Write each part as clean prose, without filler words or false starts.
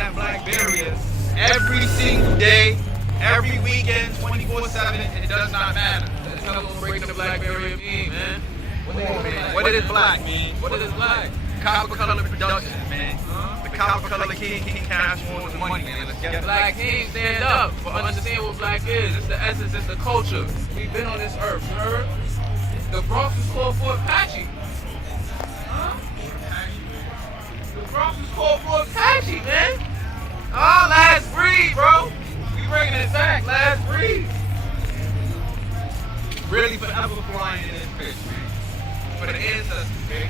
that black barrier every single day, every weekend, 24/7. It does not matter. Tell them what breaking the black barrier mean, man. What is black, man? What is black? Copper color production, man. The copper color king cash more than money, man. Let's get it. Black king, stand up. But understand what black is. It's the essence, it's the culture. We've been on this earth, you heard? The Bronx was called for Apache. Huh? The Bronx was called for Apache, man. Oh, last breed, bro. We bringing it back, last breed. Really forever flying in this bitch, man. For the ancestors, baby.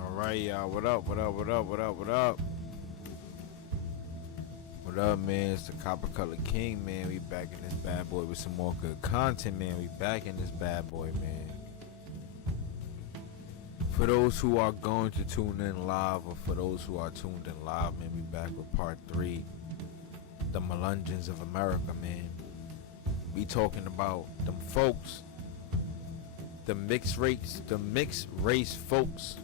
Alright, y'all. What up? What up? What up? What up? What up? What up, man? It's the Copper Color King, man. We back in this bad boy with some more good content, man. We back in this bad boy, man. For those who are going to tune in live, or for those who are tuned in live, man, we back with part 3. The Melungeons of America, man. We talking about them folks, the mixed race folks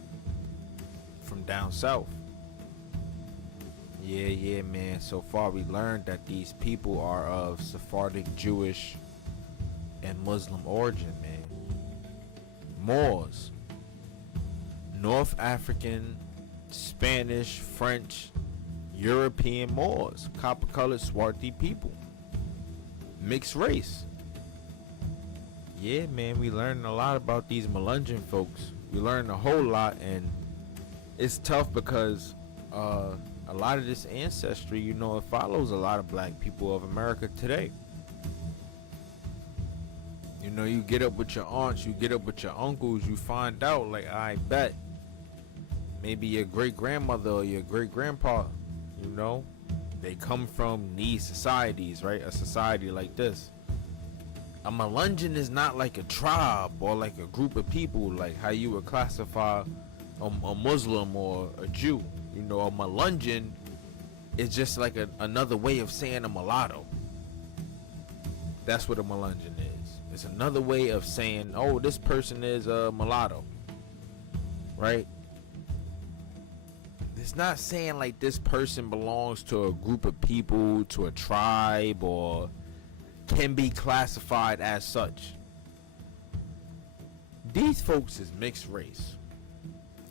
from down south. Yeah, man. So far, we learned that these people are of Sephardic, Jewish, and Muslim origin, man. Moors, North African, Spanish, French, European Moors, copper-colored swarthy people, mixed race. Yeah, man, we learned a lot about these Melungeon folks. We learned a whole lot, and it's tough because a lot of this ancestry, you know, it follows a lot of black people of America today. You know, you get up with your aunts, you get up with your uncles, you find out, like, I bet maybe your great grandmother or your great grandpa, you know, they come from these societies, right? A society like this. A Melungeon is not like a tribe or like a group of people, like how you would classify a Muslim or a Jew. You know, a Melungeon is just like another way of saying a mulatto. That's what a Melungeon is. It's another way of saying, oh, this person is a mulatto, right? It's not saying like this person belongs to a group of people, to a tribe, or can be classified as such. These folks is mixed race.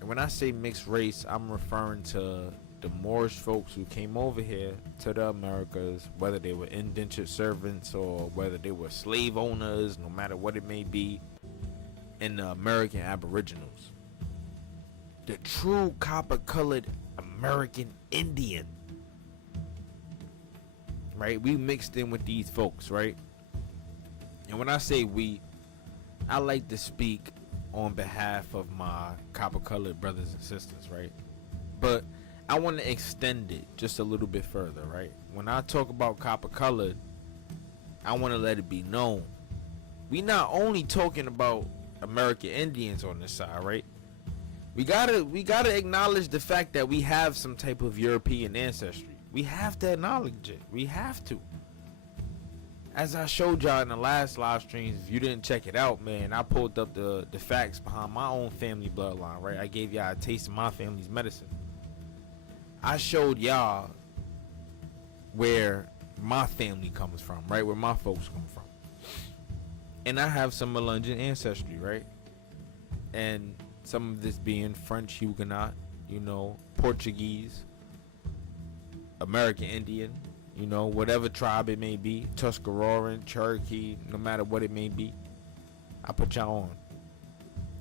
And when I say mixed race, I'm referring to the Moorish folks who came over here to the Americas, whether they were indentured servants or whether they were slave owners, no matter what it may be, and the American Aboriginals. The true copper-colored American Indian. Right? We mixed in with these folks, right? And when I say we, I like to speak on behalf of my copper-colored brothers and sisters, right? But I want to extend it just a little bit further, right? When I talk about copper-colored, I want to let it be known. We not only talking about American Indians on this side, right? We gotta acknowledge the fact that we have some type of European ancestry. We have to acknowledge it. We have to. As I showed y'all in the last live streams, if you didn't check it out, man, I pulled up the facts behind my own family bloodline, right? I gave y'all a taste of my family's medicine. I showed y'all where my family comes from, right? Where my folks come from. And I have some Melungeon ancestry, right? And some of this being French Huguenot, you know, Portuguese, American Indian, you know, whatever tribe it may be, Tuscaroran, Cherokee, no matter what it may be, I put y'all on.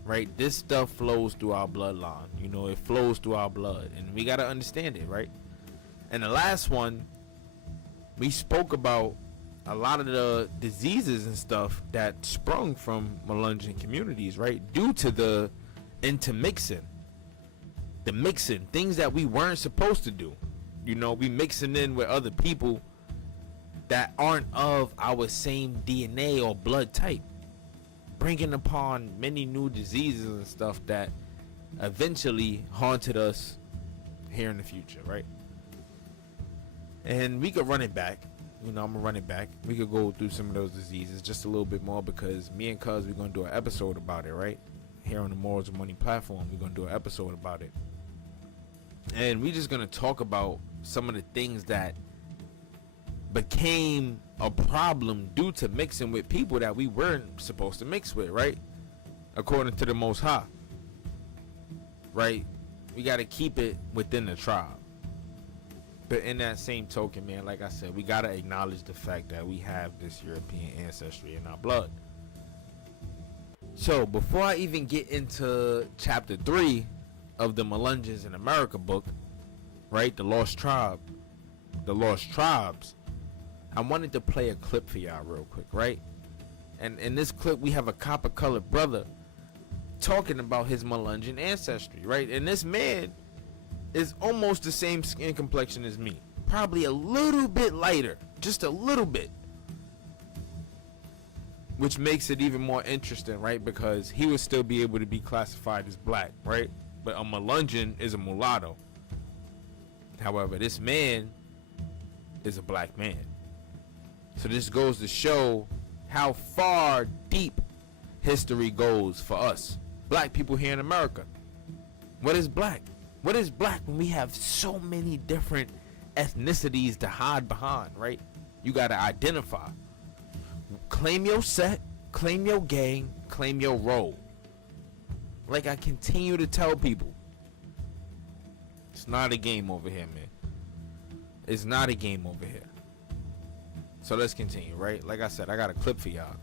Right? This stuff flows through our bloodline. You know, it flows through our blood. And we got to understand it, right? And the last one, we spoke about a lot of the diseases and stuff that sprung from Melungeon communities, right? Due to the intermixing. The mixing. Things that we weren't supposed to do. You know, we mixing in with other people that aren't of our same DNA or blood type, bringing upon many new diseases and stuff that eventually haunted us here in the future, right? And we could run it back. You know, I'm gonna run it back. We could go through some of those diseases just a little bit more, because me and Cuz, we're gonna do an episode about it, right? Here on the Morals of Money platform, we're gonna do an episode about it. And we're just gonna talk about some of the things that became a problem due to mixing with people that we weren't supposed to mix with, right? According to the Most High, right? We got to keep it within the tribe. But in that same token, man, like I said, we got to acknowledge the fact that we have this European ancestry in our blood. So before I even get into chapter 3 of the Melungeons in America book, right, the Lost Tribe, the Lost Tribes, I wanted to play a clip for y'all real quick, right? And in this clip, we have a copper-colored brother talking about his Melungeon ancestry, right? And this man is almost the same skin complexion as me, probably a little bit lighter, just a little bit, which makes it even more interesting, right? Because he would still be able to be classified as black, right? But a Melungeon is a mulatto. However, this man is a black man. So this goes to show how far deep history goes for us, black people here in America. What is black? What is black when we have so many different ethnicities to hide behind, right? You gotta identify. Claim your set, claim your gang, claim your role. Like I continue to tell people, it's not a game over here, man. It's not a game over here. So let's continue, right? Like I said, I got a clip for y'all.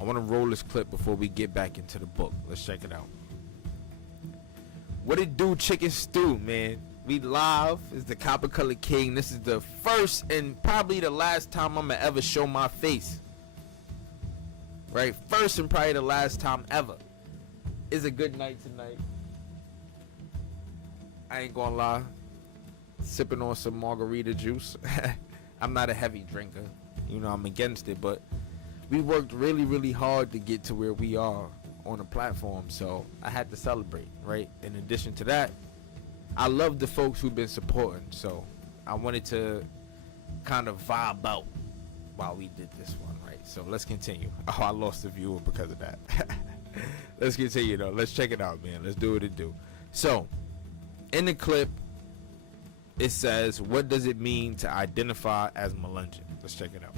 I want to roll this clip before we get back into the book. Let's check it out. What it do, Chicken Stew, man? We live. It's the Copper Color King. This is the first and probably the last time I'm gonna ever show my face. Right? First and probably the last time ever. It's a good night tonight. I ain't gonna lie. Sipping on some margarita juice. I'm not a heavy drinker. You know, I'm against it, but we worked really, really hard to get to where we are on the platform, so I had to celebrate, right? In addition to that, I love the folks who've been supporting, so I wanted to kind of vibe out while we did this one, right? So let's continue. Oh, I lost a viewer because of that. Let's continue, though. Let's check it out, man. Let's do what it do. So, in the clip, it says, what does it mean to identify as Melungeon? Let's check it out.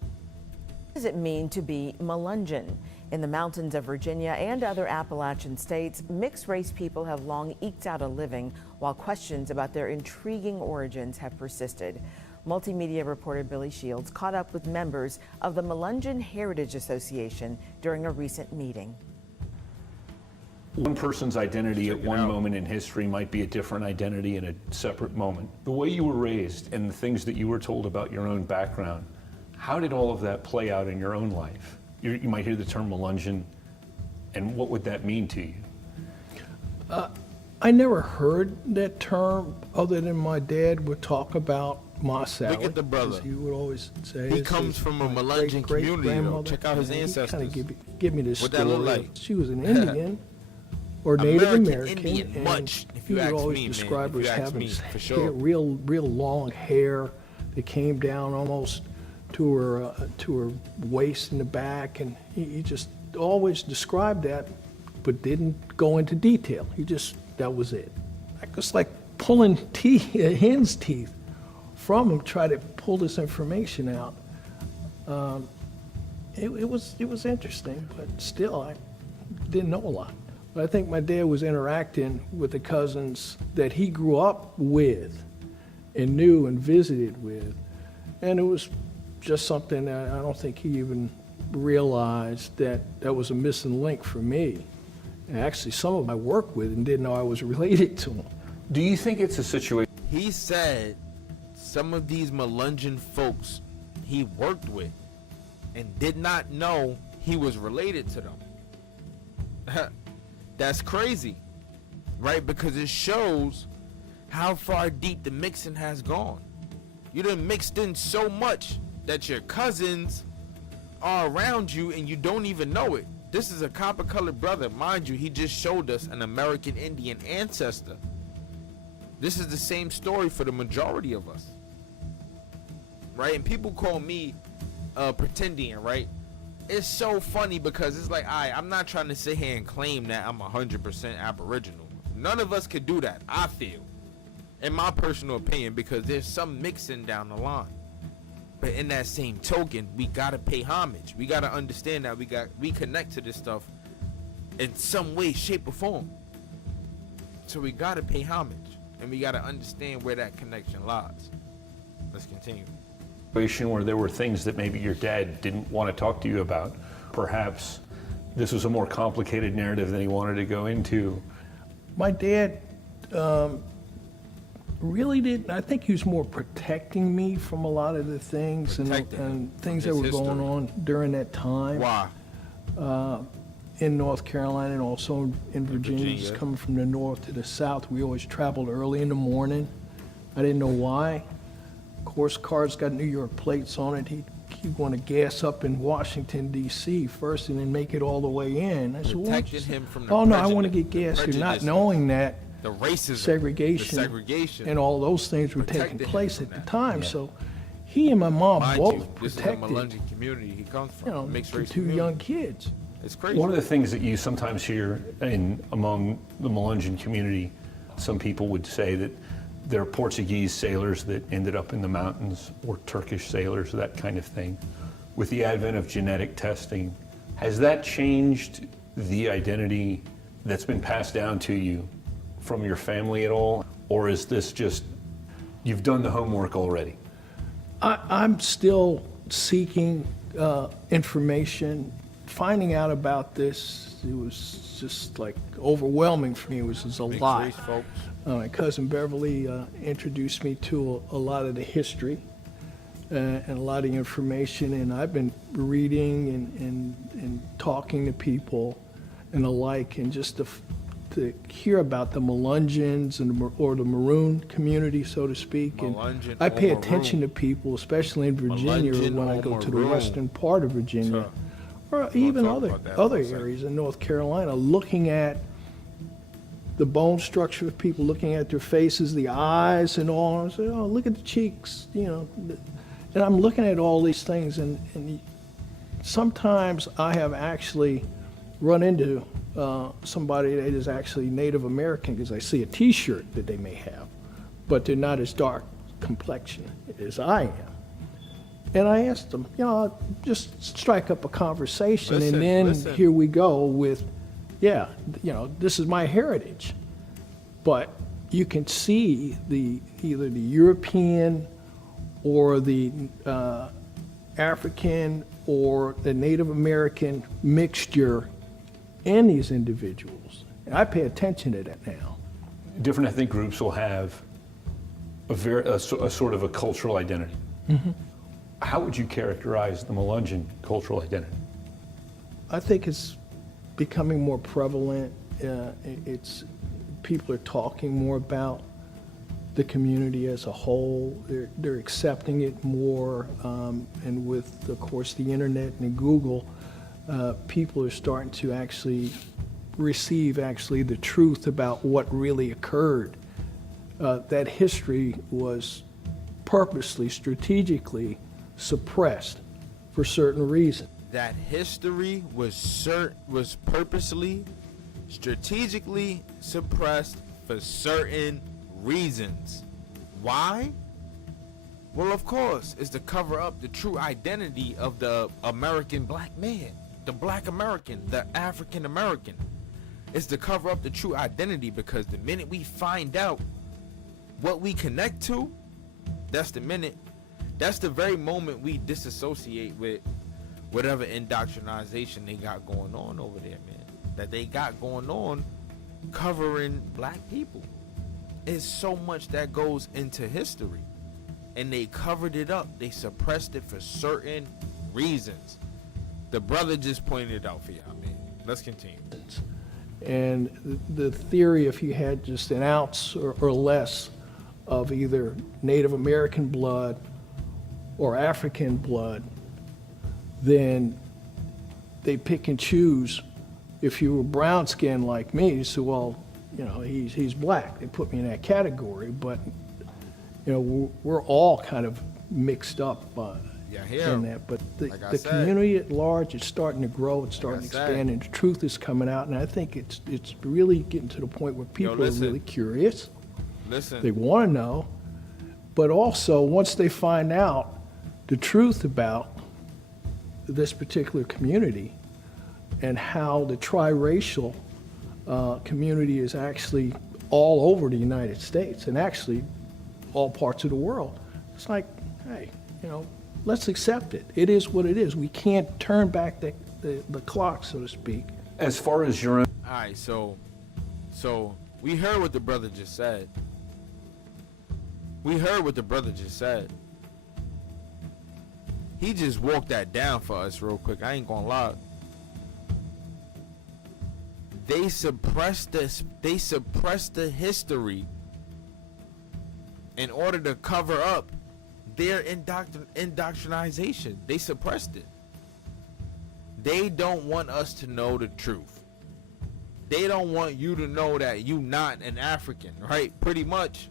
What does it mean to be Melungeon? In the mountains of Virginia and other Appalachian states, mixed-race people have long eked out a living, while questions about their intriguing origins have persisted. Multimedia reporter Billy Shields caught up with members of the Melungeon Heritage Association during a recent meeting. One person's identity at one moment in history might be a different identity in a separate moment. The way you were raised and the things that you were told about your own background, how did all of that play out in your own life? You might hear the term Melungeon, and what would that mean to you? I never heard that term other than my dad would talk about Ma Sally. Look at the brother. He would always say He comes from a Melungeon community, though. Check out his ancestors. Kind of give me this What story. that look like? She was an Indian or Native American, Indian, and much, if he you would ask always me, man. describe If her you as ask having me, this for sure. real long hair that came down almost to her waist in the back, and he just always described that, but didn't go into detail. That was it. It's like pulling hen's teeth from him, try to pull this information out. It was interesting, but still I didn't know a lot. But I think my dad was interacting with the cousins that he grew up with and knew and visited with, and it was just something that I don't think he even realized that was a missing link for me. And actually, some of them I worked with and didn't know I was related to them. Do you think it's a situation? He said some of these Melungeon folks he worked with and did not know he was related to them. That's crazy, right? Because it shows how far deep the mixing has gone. You done mixed in so much that your cousins are around you and you don't even know it. This is a copper-colored brother. Mind you, he just showed us an American Indian ancestor. This is the same story for the majority of us, right? And people call me pretendian, right? It's so funny because it's like, I'm not trying to sit here and claim that I'm 100% Aboriginal. None of us could do that, I feel, in my personal opinion, because there's some mixing down the line. But in that same token, we gotta pay homage. We gotta understand that we connect to this stuff in some way, shape, or form. So we gotta pay homage, and we gotta understand where that connection lies. Let's continue. Where there were things that maybe your dad didn't want to talk to you about. Perhaps this was a more complicated narrative than he wanted to go into. My dad really didn't. I think he was more protecting me from a lot of the things and things that were going on during that time. Why? In North Carolina and also in Virginia. Just coming from the north to the south, we always traveled early in the morning. I didn't know why. Of course, cars got New York plates on it. He'd want to gas up in Washington, D.C. first and then make it all the way in. I said, Protecting him from the oh, no, I want to get gas here, not knowing that the racism, segregation, and all those things were taking place at the time. Yeah. So he and my mom both protected, this is a Melungeon community he comes from, mixed race two young kids. It's crazy. One of the things that you sometimes hear among the Melungeon community, some people would say that There are Portuguese sailors that ended up in the mountains, or Turkish sailors, that kind of thing. With the advent of genetic testing, has that changed the identity that's been passed down to you from your family at all? Or is this just, you've done the homework already? I'm still seeking information. Finding out about this, it was just like overwhelming for me. It was just a lot. Race, folks. My cousin Beverly introduced me to a lot of the history and a lot of information, and I've been reading and talking to people and the like, and just to hear about the Melungeons or the Maroon community, so to speak. And Melungeon I pay or attention to people, especially in Virginia, Melungeon when I or go to the Maroon. western part of Virginia, Sure. or even talk other about that other for a second. areas in North Carolina, looking at the bone structure of people, looking at their faces, the eyes and all. I say, oh, look at the cheeks, you know. And I'm looking at all these things, and sometimes I have actually run into somebody that is actually Native American, because I see a T-shirt that they may have, but they're not as dark complexion as I am. And I asked them, you know, just strike up a conversation, Listen, and then listen. here we go with, yeah, you know, this is my heritage. But you can see either the European or the African or the Native American mixture in these individuals. And I pay attention to that now. Different ethnic groups will have a sort of a cultural identity. Mm-hmm. How would you characterize the Melungeon cultural identity? I think it's becoming more prevalent. People are talking more about the community as a whole. They're accepting it more, and with, of course, the internet and Google, people are starting to actually receive the truth about what really occurred. That history was purposely, strategically suppressed for certain reasons. That history was purposely, strategically suppressed for certain reasons. Why? Well, of course, it's to cover up the true identity of the American black man, the black American, the African American. It's to cover up the true identity, because the minute we find out what we connect to, that's the very moment we disassociate with whatever indoctrination they got going on over there, man. That they got going on covering black people. It's so much that goes into history. And they covered it up. They suppressed it for certain reasons. The brother just pointed it out for y'all, man. Let's continue. And the theory, if you had just an ounce or less of either Native American blood or African blood, then they pick and choose. If you were brown skinned like me, so well, you know, he's black. They put me in that category, but you know, we're all kind of mixed up in that. But the community at large is starting to grow. It's starting to expand, and the truth is coming out. And I think it's really getting to the point where people are really curious. They want to know, but also once they find out the truth about this particular community and how the triracial community is actually all over the United States and actually all parts of the world. It's like, hey, you know, let's accept it. It is what it is. We can't turn back the clock, so to speak. As far as your own... All right, so we heard what the brother just said. He just walked that down for us real quick. I ain't gonna lie. They suppressed the history in order to cover up their indoctrination. They suppressed it. They don't want us to know the truth. They don't want you to know that you not an African, right? Pretty much.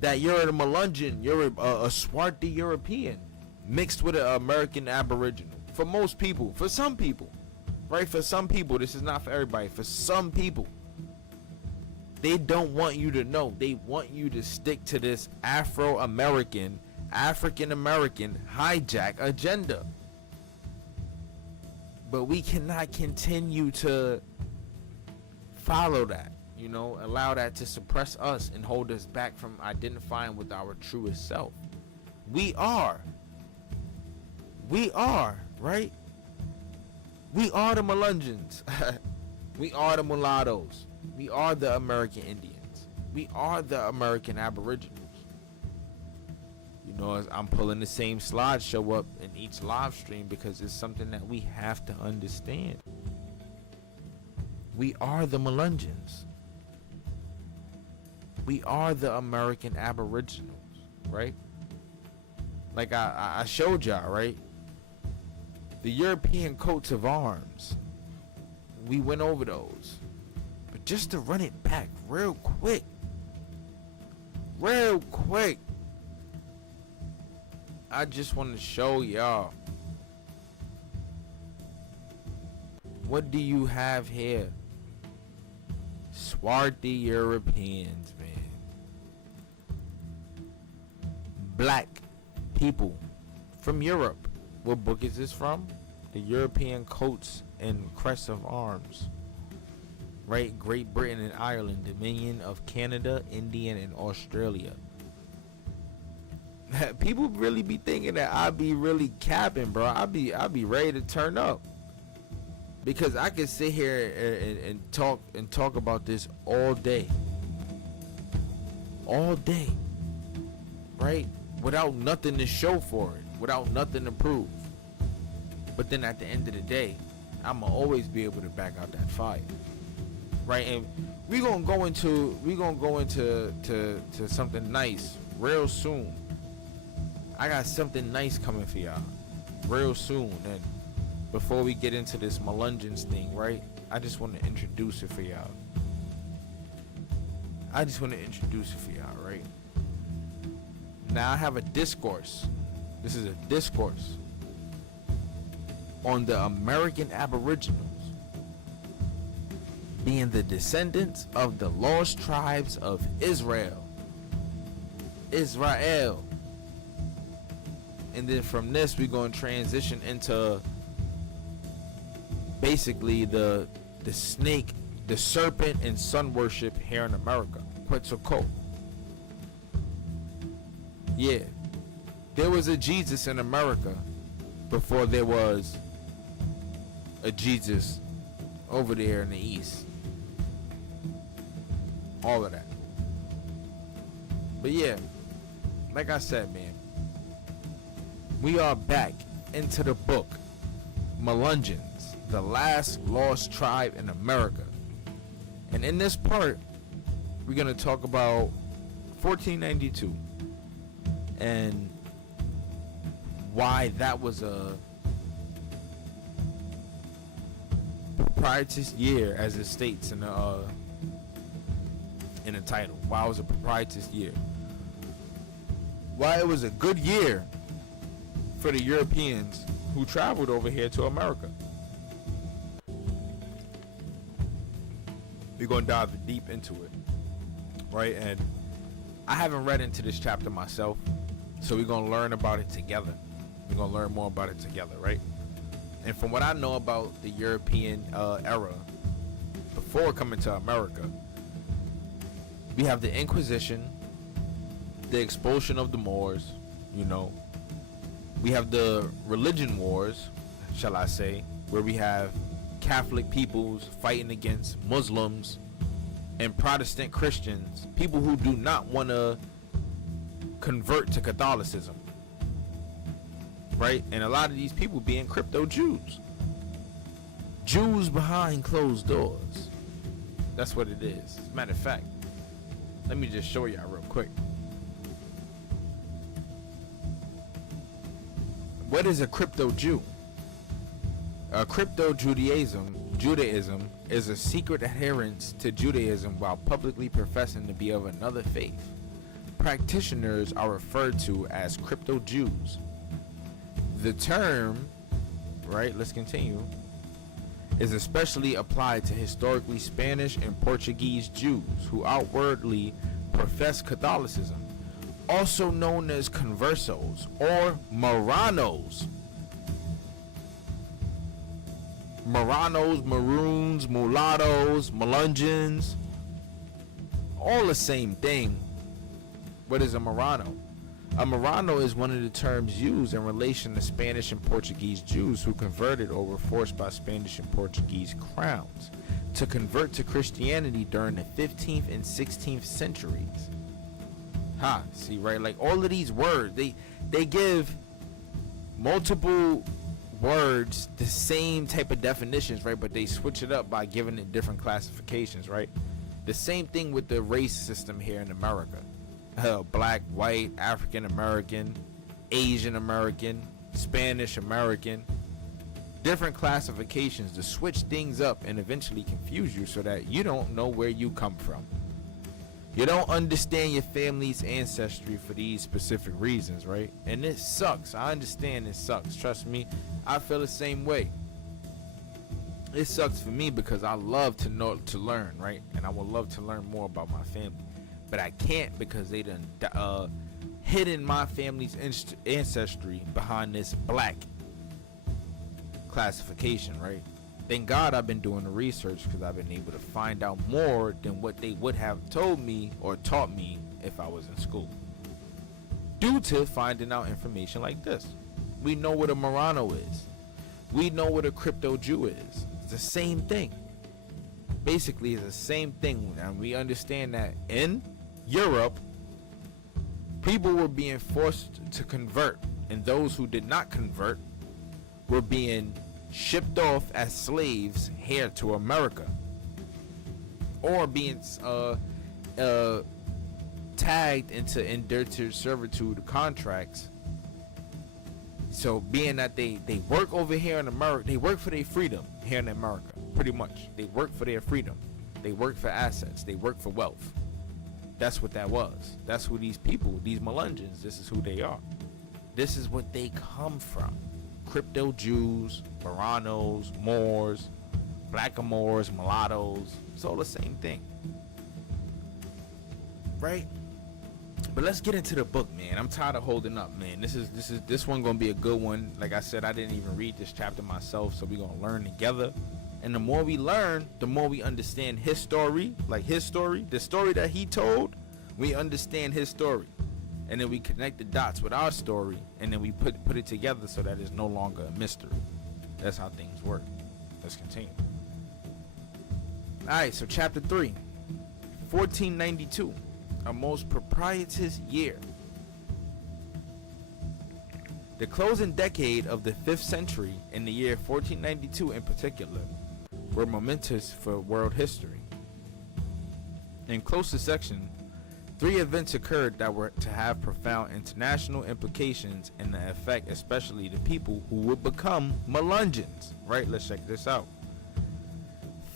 That you're a Melungeon, you're a swarthy European mixed with an American Aboriginal. For most people, for some people, right? For some people, this is not for everybody. For some people, They don't want you to know. They want you to stick to this African American hijack agenda. But we cannot continue to follow that, allow that to suppress us and hold us back from identifying with our truest self. We are, right? We are the Melungeons. We are the mulattoes. We are the American Indians. We are the American Aboriginals. As I'm pulling the same slideshow up in each live stream because it's something that we have to understand. We are the Melungeons. We are the American Aboriginals, right? Like I showed y'all, right? The European coats of arms. We went over those. But just to run it back real quick. I just want to show y'all. What do you have here? Swarthy Europeans, man. Black people from Europe. What book is this from? The European coats and crests of arms. Right? Great Britain and Ireland, Dominion of Canada, India, and Australia. People really be thinking that I be really capping, bro. I be ready to turn up. Because I can sit here and talk about this all day. All day. Right? Without nothing to show for it. Without nothing to prove. But then at the end of the day, I'ma always be able to back out that fire. Right? And we're gonna go into something nice real soon. I got something nice coming for y'all real soon. And before we get into this Melungeons thing, right, I just want to introduce it for y'all. Right? Now I have a discourse. This is a discourse on the American Aboriginals being the descendants of the lost tribes of Israel. And then from this, we're going to transition into basically the snake, the serpent, and sun worship here in America. Quetzalcoatl. Yeah. There was a Jesus in America before there was a Jesus over there in the East. All of that. But yeah, like I said, man, we are back into the book Melungeons, the last lost tribe in America. And in this part, we're going to talk about 1492 and why that was a propitious year, as it states in the title. Why it was a propitious year. Why it was a good year for the Europeans who traveled over here to America. We're going to dive deep into it, right? And I haven't read into this chapter myself, so we're going to learn about it together. We're going to learn more about it together, right? And from what I know about the European era, before coming to America, we have the Inquisition, the expulsion of the Moors, we have the religion wars, shall I say, where we have Catholic peoples fighting against Muslims and Protestant Christians, people who do not want to convert to Catholicism, right? And a lot of these people being crypto Jews behind closed doors. That's what it is. As a matter of fact, let me just show y'all real quick. What is a crypto Jew? A crypto Judaism is a secret adherence to Judaism while publicly professing to be of another faith. Practitioners are referred to as crypto Jews. The term, right, let's continue, is especially applied to historically Spanish and Portuguese Jews who outwardly profess Catholicism, also known as conversos or Marranos. Marranos, Maroons, Mulattoes, Melungeons, all the same thing. What is a Marrano? A Marrano is one of the terms used in relation to Spanish and Portuguese Jews who converted or were forced by Spanish and Portuguese crowns to convert to Christianity during the 15th and 16th centuries. See, right? Like all of these words, they give multiple words the same type of definitions, right? But they switch it up by giving it different classifications, right? The same thing with the race system here in America. Black, white, African American, Asian American, Spanish American. Different classifications to switch things up and eventually confuse you so that you don't know where you come from. You don't understand your family's ancestry for these specific reasons, right? And it sucks. I understand it sucks. Trust me, I feel the same way. It sucks for me because I love to learn, right? And I would love to learn more about my family. But I can't because they done hidden my family's ancestry behind this black classification, right? Thank God I've been doing the research because I've been able to find out more than what they would have told me or taught me if I was in school. Due to finding out information like this. We know what a Marrano is. We know what a crypto Jew is. It's the same thing. Basically, it's the same thing. And we understand that in Europe, people were being forced to convert. And those who did not convert were being shipped off as slaves here to America, or being tagged into indentured servitude contracts. So being that they work over here in America, they work for their freedom here in America, pretty much. They work for their freedom. They work for assets. They work for wealth. That's what that was. That's who these people, these Melungeons, this is who they are. This is what they come from. Crypto Jews, Marranos, Moors, Blackamoors, Mulattoes. It's all the same thing. Right? But let's get into the book, man. I'm tired of holding up, man. This one gonna be a good one. Like I said, I didn't even read this chapter myself, so we're gonna learn together. And the more we learn, the more we understand his story, like his story, the story that he told. We understand his story, and then we connect the dots with our story, and then we put it together so that it's no longer a mystery. That's how things work. Let's continue. All right, so chapter 3, 1492, a most propitious year. The closing decade of the 5th century, and the year 1492 in particular, were momentous for world history. In closer section, 3 events occurred that were to have profound international implications and the affect especially the people who would become Melungeons. Right, let's check this out.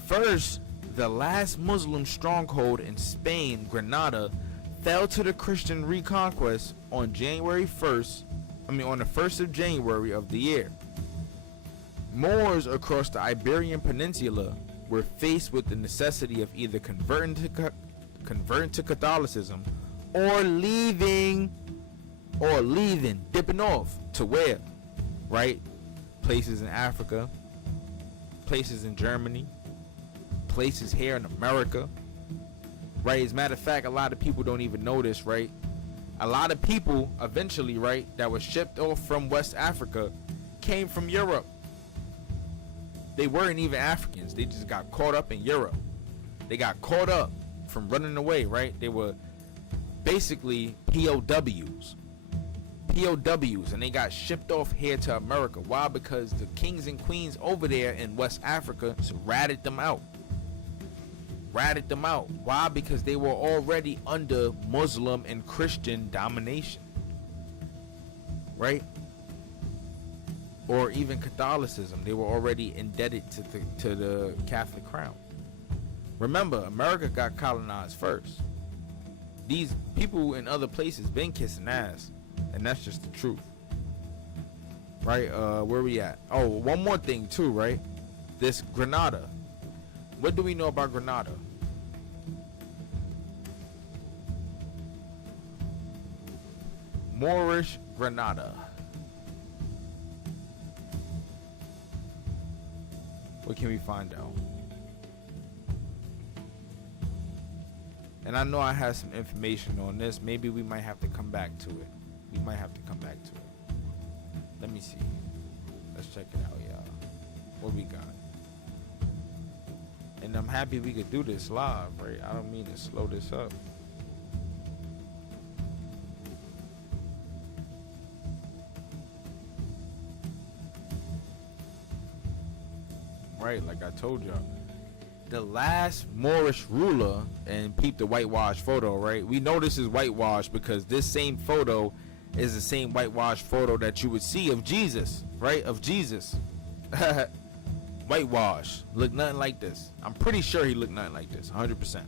First, the last Muslim stronghold in Spain, Granada, fell to the Christian reconquest on the 1st of January of the year. Moors across the Iberian Peninsula were faced with the necessity of either converting to Catholicism or leaving, dipping off to where? Right? Places in Africa, places in Germany, places here in America. Right? As a matter of fact, a lot of people don't even know this, right? A lot of people eventually, right, that were shipped off from West Africa came from Europe. They weren't even Africans. They just got caught up in Europe. They got caught up from running away, right? They were basically POWs, and they got shipped off here to America. Why? Because the kings and queens over there in West Africa ratted them out. Why? Because they were already under Muslim and Christian domination, right? Or even Catholicism. They were already indebted to the Catholic crown. Remember, America got colonized first. These people in other places been kissing ass, and that's just the truth. Right? Where we at? Oh, one more thing too, right? this Granada. What do we know about Granada? Moorish Granada. What can we find out? And I know I have some information on this. Maybe we might have to come back to it. We might have to come back to it. Let me see. Let's check it out, y'all. What we got? And I'm happy we could do this live, right? I don't mean to slow this up. Right, like I told y'all, the last Moorish ruler, and peep the whitewash photo, right? We know this is whitewash because this same photo is the same whitewash photo that you would see of Jesus, right? Of Jesus. Whitewash. Look nothing like this. I'm pretty sure he looked nothing like this, 100%.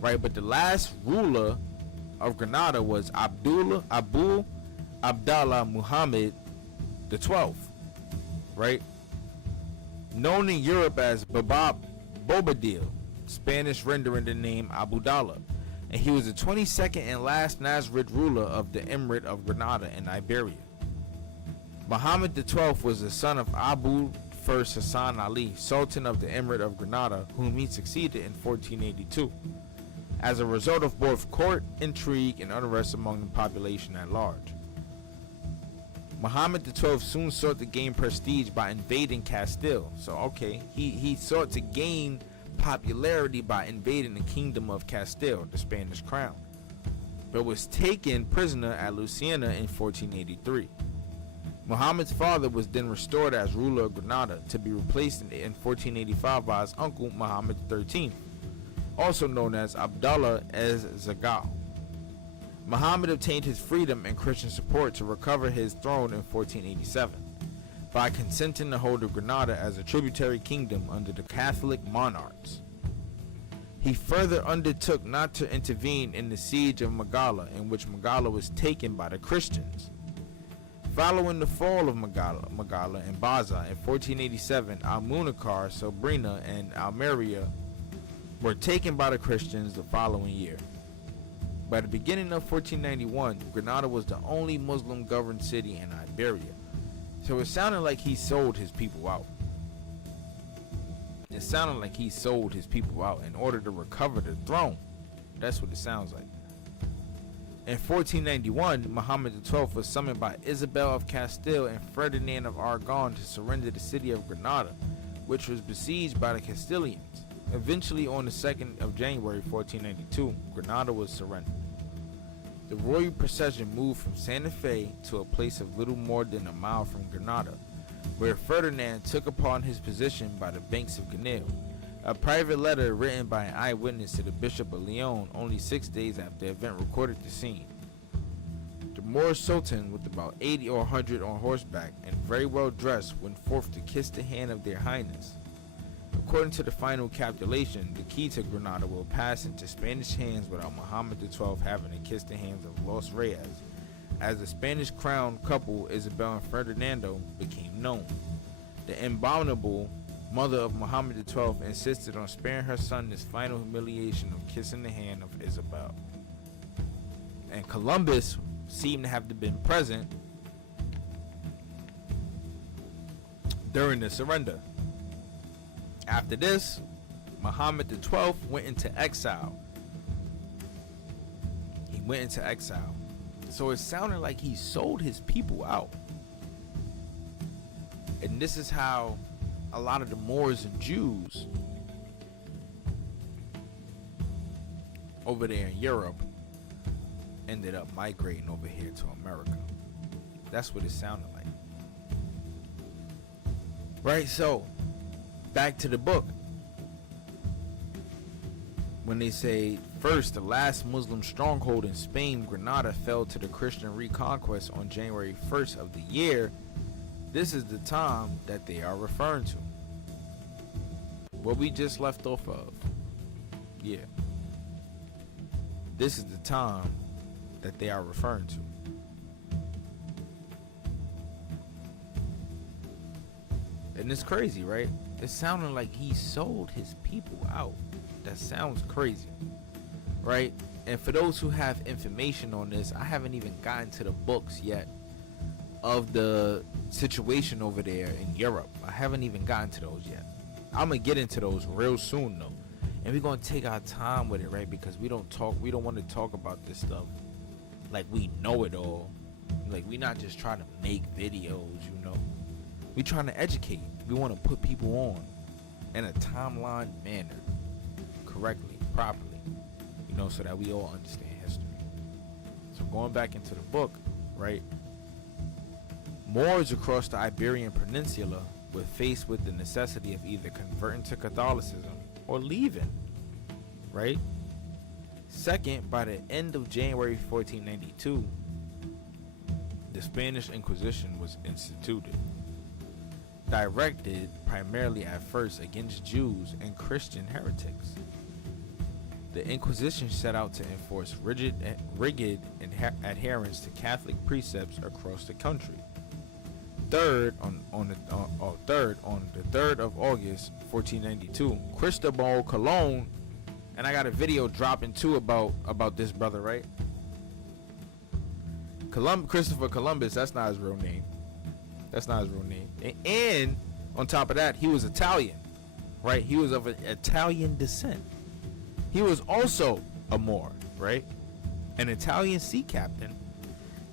Right, but the last ruler of Granada was Abu Abdallah Muhammad the 12th, right? Known in Europe as Bobadil, Spanish rendering the name Abdallah, and he was the 22nd and last Nasrid ruler of the Emirate of Granada in Iberia. Muhammad the 12th was the son of Abu First Hassan Ali, Sultan of the Emirate of Granada, whom he succeeded in 1482, as a result of both court intrigue and unrest among the population at large. Muhammad the 12th soon sought to gain prestige by invading Castile. So okay, he sought to gain popularity by invading the kingdom of Castile, the Spanish crown, but was taken prisoner at Luciana in 1483. Muhammad's father was then restored as ruler of Granada, to be replaced in 1485 by his uncle Muhammad XIII, also known as Abdullah ez Zagal. Muhammad obtained his freedom and Christian support to recover his throne in 1487 by consenting to hold of Granada as a tributary kingdom under the Catholic monarchs. He further undertook not to intervene in the siege of Magala, in which Magala was taken by the Christians. Following the fall of Magala and Baza in 1487, Al-Munakkar, Sobrina, and Almeria were taken by the Christians the following year. By the beginning of 1491, Granada was the only Muslim governed city in Iberia, so it sounded like he sold his people out. It sounded like he sold his people out in order to recover the throne. That's what it sounds like. In 1491, Muhammad XII was summoned by Isabel of Castile and Ferdinand of Aragon to surrender the city of Granada, which was besieged by the Castilians. Eventually, on the 2nd of January 1492, Granada was surrendered. The royal procession moved from Santa Fe to a place of little more than a mile from Granada, where Ferdinand took upon his position by the banks of Ganil. A private letter written by an eyewitness to the Bishop of Leon only 6 days after the event recorded the scene. The Moorish Sultan, with about 80 or 100 on horseback and very well dressed, went forth to kiss the hand of their highness. According to the final calculation, the key to Granada will pass into Spanish hands without Muhammad XII having to kiss the hands of Los Reyes, as the Spanish crown couple Isabel and Ferdinando became known. The abominable mother of Muhammad XII insisted on sparing her son this final humiliation of kissing the hand of Isabel. And Columbus seemed to have been present during the surrender. After this, Muhammad XII went into exile. He went into exile. So it sounded like he sold his people out. And this is how a lot of the Moors and Jews over there in Europe ended up migrating over here to America. That's what it sounded like. Right, so back to the book. When they say, first, the last Muslim stronghold in Spain, Granada, fell to the Christian reconquest on January 1st of the year, this is the time that they are referring to. What we just left off of. Yeah. This is the time that they are referring to. And it's crazy, right? It sounded like he sold his people out. That sounds crazy, right? And for those who have information on this, I haven't even gotten to the books yet of the situation over there in Europe. I haven't even gotten to those yet. I'm gonna get into those real soon though, and we're gonna take our time with it, right? Because we don't want to talk about this stuff like we know it all. Like, we not just trying to make videos, you know. We trying to educate. We want to put people on in a timeline manner, correctly, properly, you know, so that we all understand history. So going back into the book, right? Moors across the Iberian Peninsula were faced with the necessity of either converting to Catholicism or leaving, right? Second, by the end of January 1492, the Spanish Inquisition was instituted, directed primarily at first against Jews and Christian heretics. The Inquisition set out to enforce rigid adherence to Catholic precepts across the country. Third, on the 3rd of August 1492, Cristobal Colon, and I got a video dropping too about this brother, right? Christopher Columbus, that's not his real name. That's not his real name. And on top of that, he was Italian, right? He was of an Italian descent. He was also a Moor, right? An Italian sea captain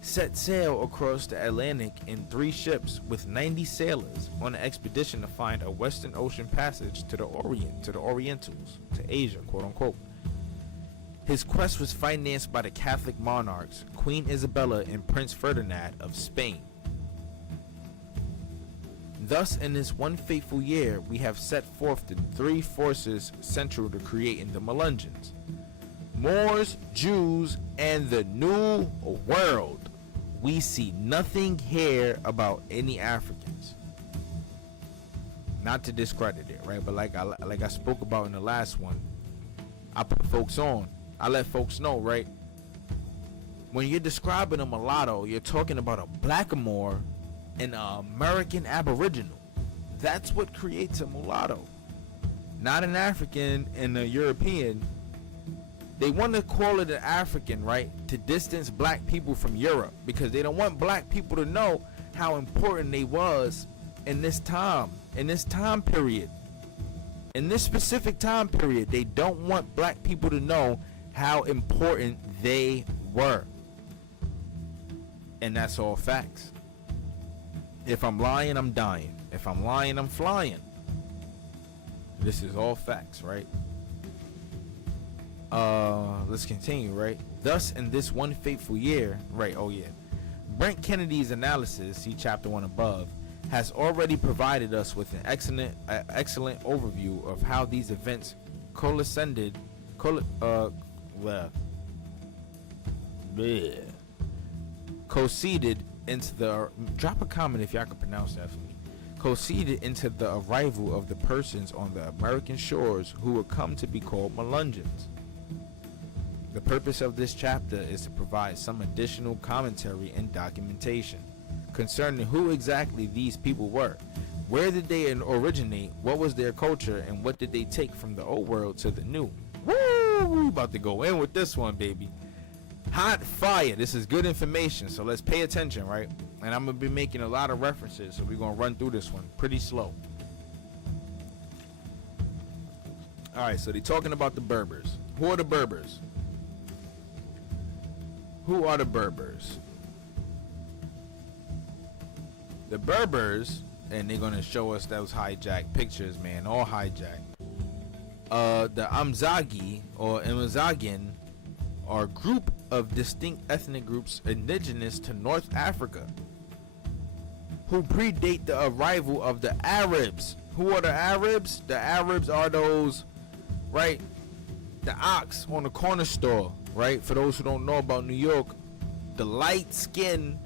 set sail across the Atlantic in 3 ships with 90 sailors on an expedition to find a Western Ocean passage to the Orient, to the Orientals, to Asia, quote unquote. His quest was financed by the Catholic monarchs, Queen Isabella and Prince Ferdinand of Spain. Thus, in this one fateful year, we have set forth the 3 forces central to creating the Melungeons: Moors, Jews, and the New World. We see nothing here about any Africans. Not to discredit it, right? But like I spoke about in the last one, I put folks on. I let folks know, right? When you're describing a mulatto, you're talking about a blackamoor and an American Aboriginal. That's what creates a mulatto. Not an African and a European. They want to call it an African, right? To distance black people from Europe, because they don't want black people to know how important they was in this time period. In this specific time period, they don't want black people to know how important they were. And that's all facts. If I'm lying, I'm dying. If I'm lying, I'm flying. This is all facts, right? Let's continue, right? Thus, in this one fateful year, right? Oh yeah, Brent Kennedy's analysis, see chapter 1 above, has already provided us with an excellent overview of how these events coincided into the, drop a comment if y'all can pronounce that for me, coincided into the arrival of the persons on the American shores who would come to be called Melungeons. The purpose of this chapter is to provide some additional commentary and documentation concerning who exactly these people were, where did they originate, what was their culture, and what did they take from the old world to the new. Woo! We about to go in with this one, baby. Hot fire. This is good information, so let's pay attention, right? And I'm gonna be making a lot of references, so we're gonna run through this one pretty slow. All right, so they're talking about the Berbers. Who are the Berbers? Who are the Berbers? The Berbers, and they're gonna show us those hijacked pictures, man, all hijacked. The Amzagi or Amazighan are a group of distinct ethnic groups indigenous to North Africa who predate the arrival of the Arabs. Who are the Arabs? The Arabs are those, right? The ox on the corner store, right? For those who don't know about New York, the light-skinned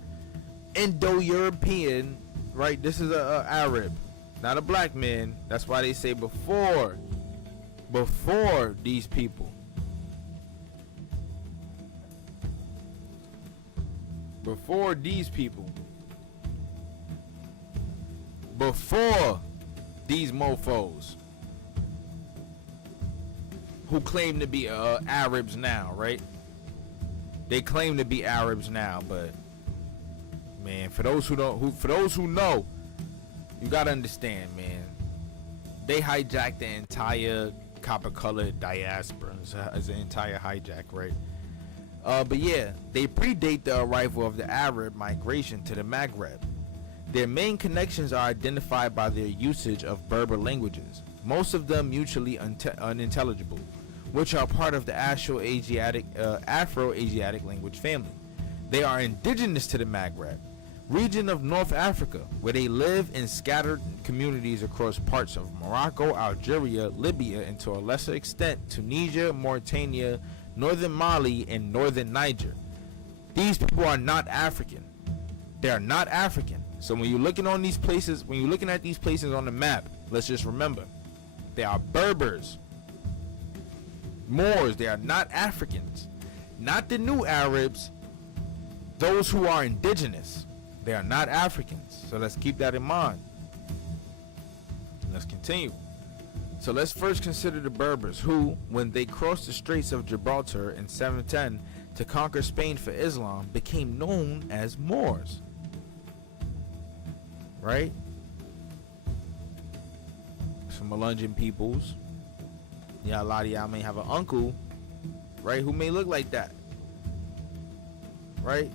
Indo-European, right? This is a Arab, not a black man. That's why they say before these people. Before these people. Before these mofos who claim to be Arabs now, right? They claim to be Arabs now, but man, for those who know, you gotta understand, man. They hijacked the entire copper-colored diaspora. It's an entire hijack, right? But yeah, they predate the arrival of the Arab migration to the Maghreb. Their main connections are identified by their usage of Berber languages, most of them mutually unintelligible, which are part of the Afro-Asiatic language family. They are indigenous to the Maghreb region of North Africa, where they live in scattered communities across parts of Morocco, Algeria, Libya, and to a lesser extent Tunisia, Mauritania, northern Mali, and northern Niger. These people are not African. They are not African. So when you're looking at these places on the map, let's just remember, they are Berbers, Moors. They are not Africans, not the new Arabs. Those who are indigenous, they are not Africans. So let's keep that in mind. Let's continue. So let's first consider the Berbers, who, when they crossed the Straits of Gibraltar in 710 to conquer Spain for Islam, became known as Moors. Right? Some Melungeon peoples. Yeah, a lot of y'all may have an uncle, right, who may look like that. Right?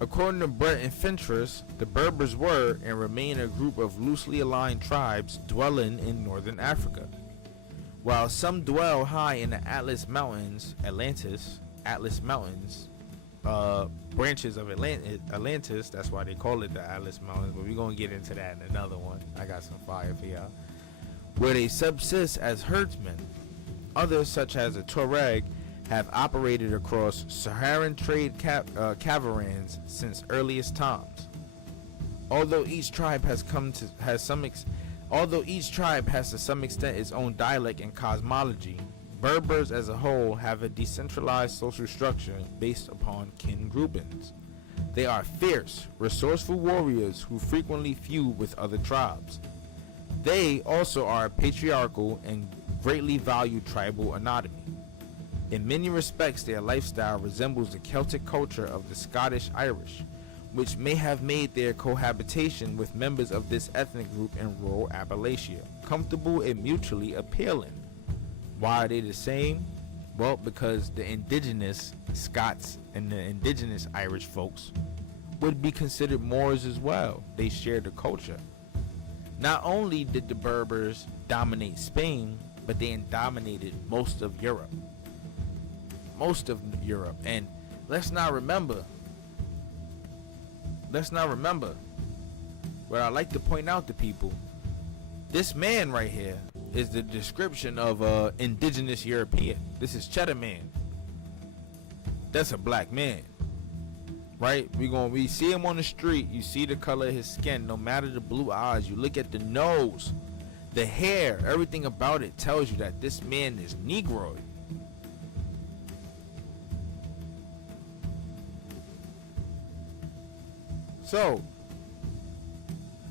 According to Brett and Fentress, the Berbers were and remain a group of loosely aligned tribes dwelling in northern Africa. While some dwell high in the Atlas Mountains, branches of Atlantis, that's why they call it the Atlas Mountains, but we're going to get into that in another one. I got some fire for y'all. Where they subsist as herdsmen. Others, such as the Tuareg, have operated across Saharan trade caravans since earliest times. Although each tribe has to some extent its own dialect and cosmology, Berbers as a whole have a decentralized social structure based upon kin groupings. They are fierce, resourceful warriors who frequently feud with other tribes. They also are patriarchal and greatly value tribal anatomy. In many respects, their lifestyle resembles the Celtic culture of the Scottish Irish, which may have made their cohabitation with members of this ethnic group in rural Appalachia comfortable and mutually appealing. Why are they the same? Well, because the indigenous Scots and the indigenous Irish folks would be considered Moors as well. They share the culture. Not only did the Berbers dominate Spain, but they dominated most of Europe. And let's not remember what I like to point out to people. This man right here is the description of indigenous European. This is Cheddar Man. That's a black man, right? We see him on the street. You see the color of his skin. No matter the blue eyes, you look at the nose, the hair, everything about it tells you that this man is Negroid. So,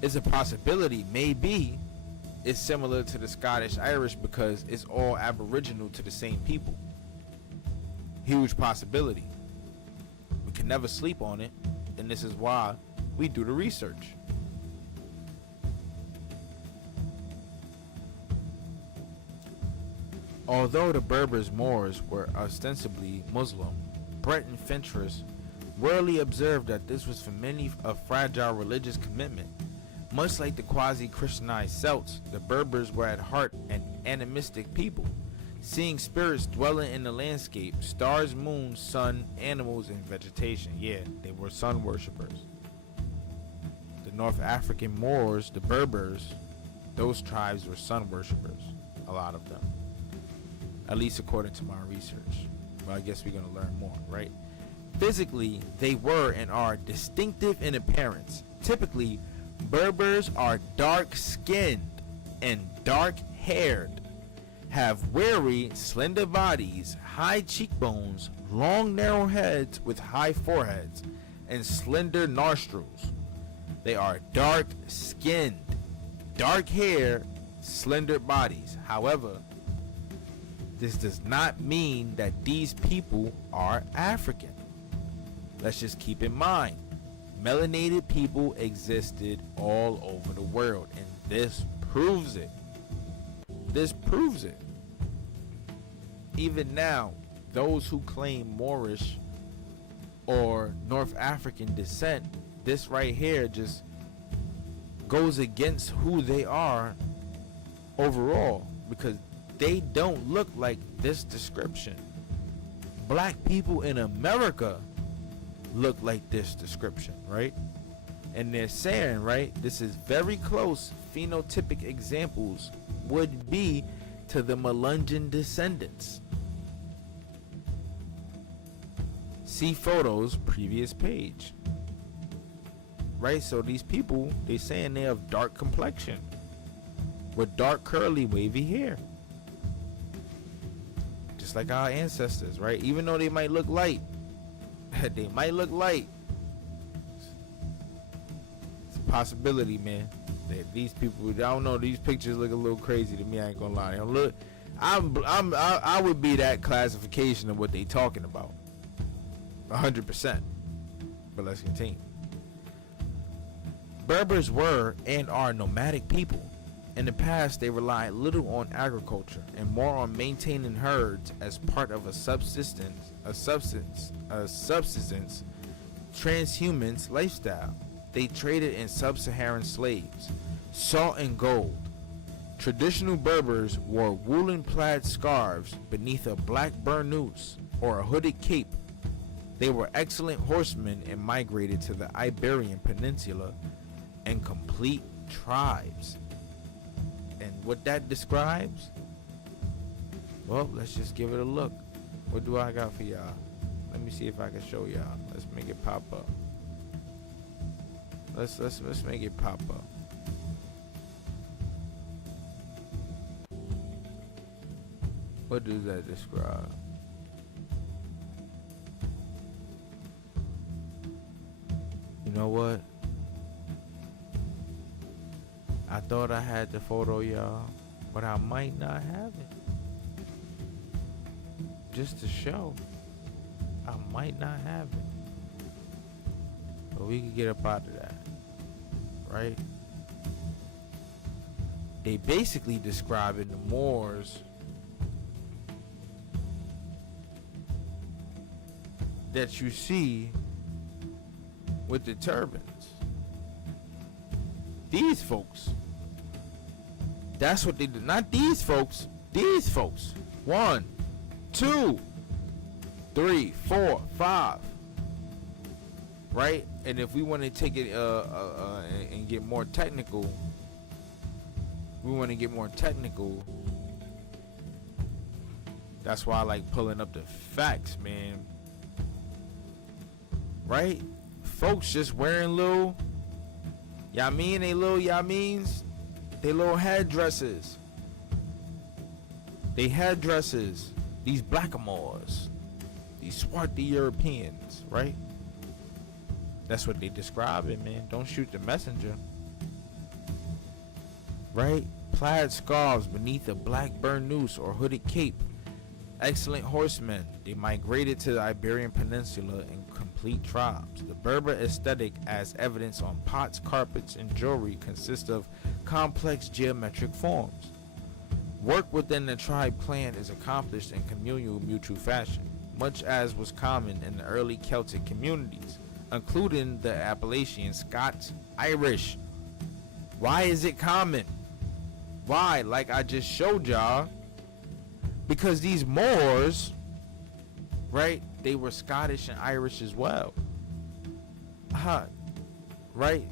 it's a possibility, maybe it's similar to the Scottish Irish because it's all aboriginal to the same people. Huge possibility. We can never sleep on it, and this is why we do the research. Although the Berbers Moors were ostensibly Muslim, Brett and Fentress rarely observed that this was for many a fragile religious commitment. Much like the quasi-Christianized Celts, the Berbers were at heart an animistic people, seeing spirits dwelling in the landscape, stars, moon, sun, animals, and vegetation. Yeah, they were sun worshippers. The North African Moors, the Berbers, those tribes were sun worshippers, a lot of them. At least according to my research. Well, I guess we're going to learn more, right? Physically, they were and are distinctive in appearance. Typically, Berbers are dark-skinned and dark-haired, have wiry, slender bodies, high cheekbones, long, narrow heads with high foreheads, and slender nostrils. They are dark-skinned dark hair, slender bodies. However, this does not mean that these people are African. Let's just keep in mind, melanated people existed all over the world, and this proves it. This proves it. Even now, those who claim Moorish or North African descent, this right here just goes against who they are overall, because they don't look like this description. Black people in America look like this description, right? And they're saying, right, this is very close phenotypic examples would be to the Melungeon descendants. See photos, previous page. Right, so these people, they saying they have dark complexion with dark curly wavy hair, just like our ancestors, right? Even though they might look light, they might look light. It's a possibility, man. That these people, I don't know, these pictures look a little crazy to me. I ain't gonna lie. Look, I would be that classification of what they talking about, 100%. But let's continue. Berbers were and are nomadic people. In the past, they relied little on agriculture and more on maintaining herds as part of a subsistence transhumance lifestyle. They traded in sub-Saharan slaves, salt and gold. Traditional Berbers wore woolen plaid scarves beneath a black burnous or a hooded cape. They were excellent horsemen and migrated to the Iberian Peninsula in complete tribes. And what that describes, well, let's just give it a look. What do I got for y'all? Let me see if I can show y'all. Let's make it pop up. Let's make it pop up. What does that describe? You know what? I thought I had the photo, y'all, but I might not have it. Just to show, I might not have it. But we can get up out of that, right? They basically describing the Moors that you see with the turbans. These folks. That's what they did. Not these folks. These folks. 1, 2, 3, 4, 5. Right? And if we want to take it and get more technical, that's why I like pulling up the facts, man. Right? Folks just wearing little Yamin, they little Yamins, they little headdresses. They headdresses, these blackamoors, these swarthy Europeans, right? That's what they describe it, man. Don't shoot the messenger. Right? Plaid scarves beneath a black burnous or hooded cape. Excellent horsemen. They migrated to the Iberian Peninsula in complete tribes. The Berber aesthetic, as evidenced on pots, carpets, and jewelry, consists of complex geometric forms. Work within the tribe clan is accomplished in communal mutual fashion, much as was common in the early Celtic communities, including the Appalachian, Scots, Irish. Why is it common? Why? Like I just showed y'all. Because these Moors, right, they were Scottish and Irish as well. Right?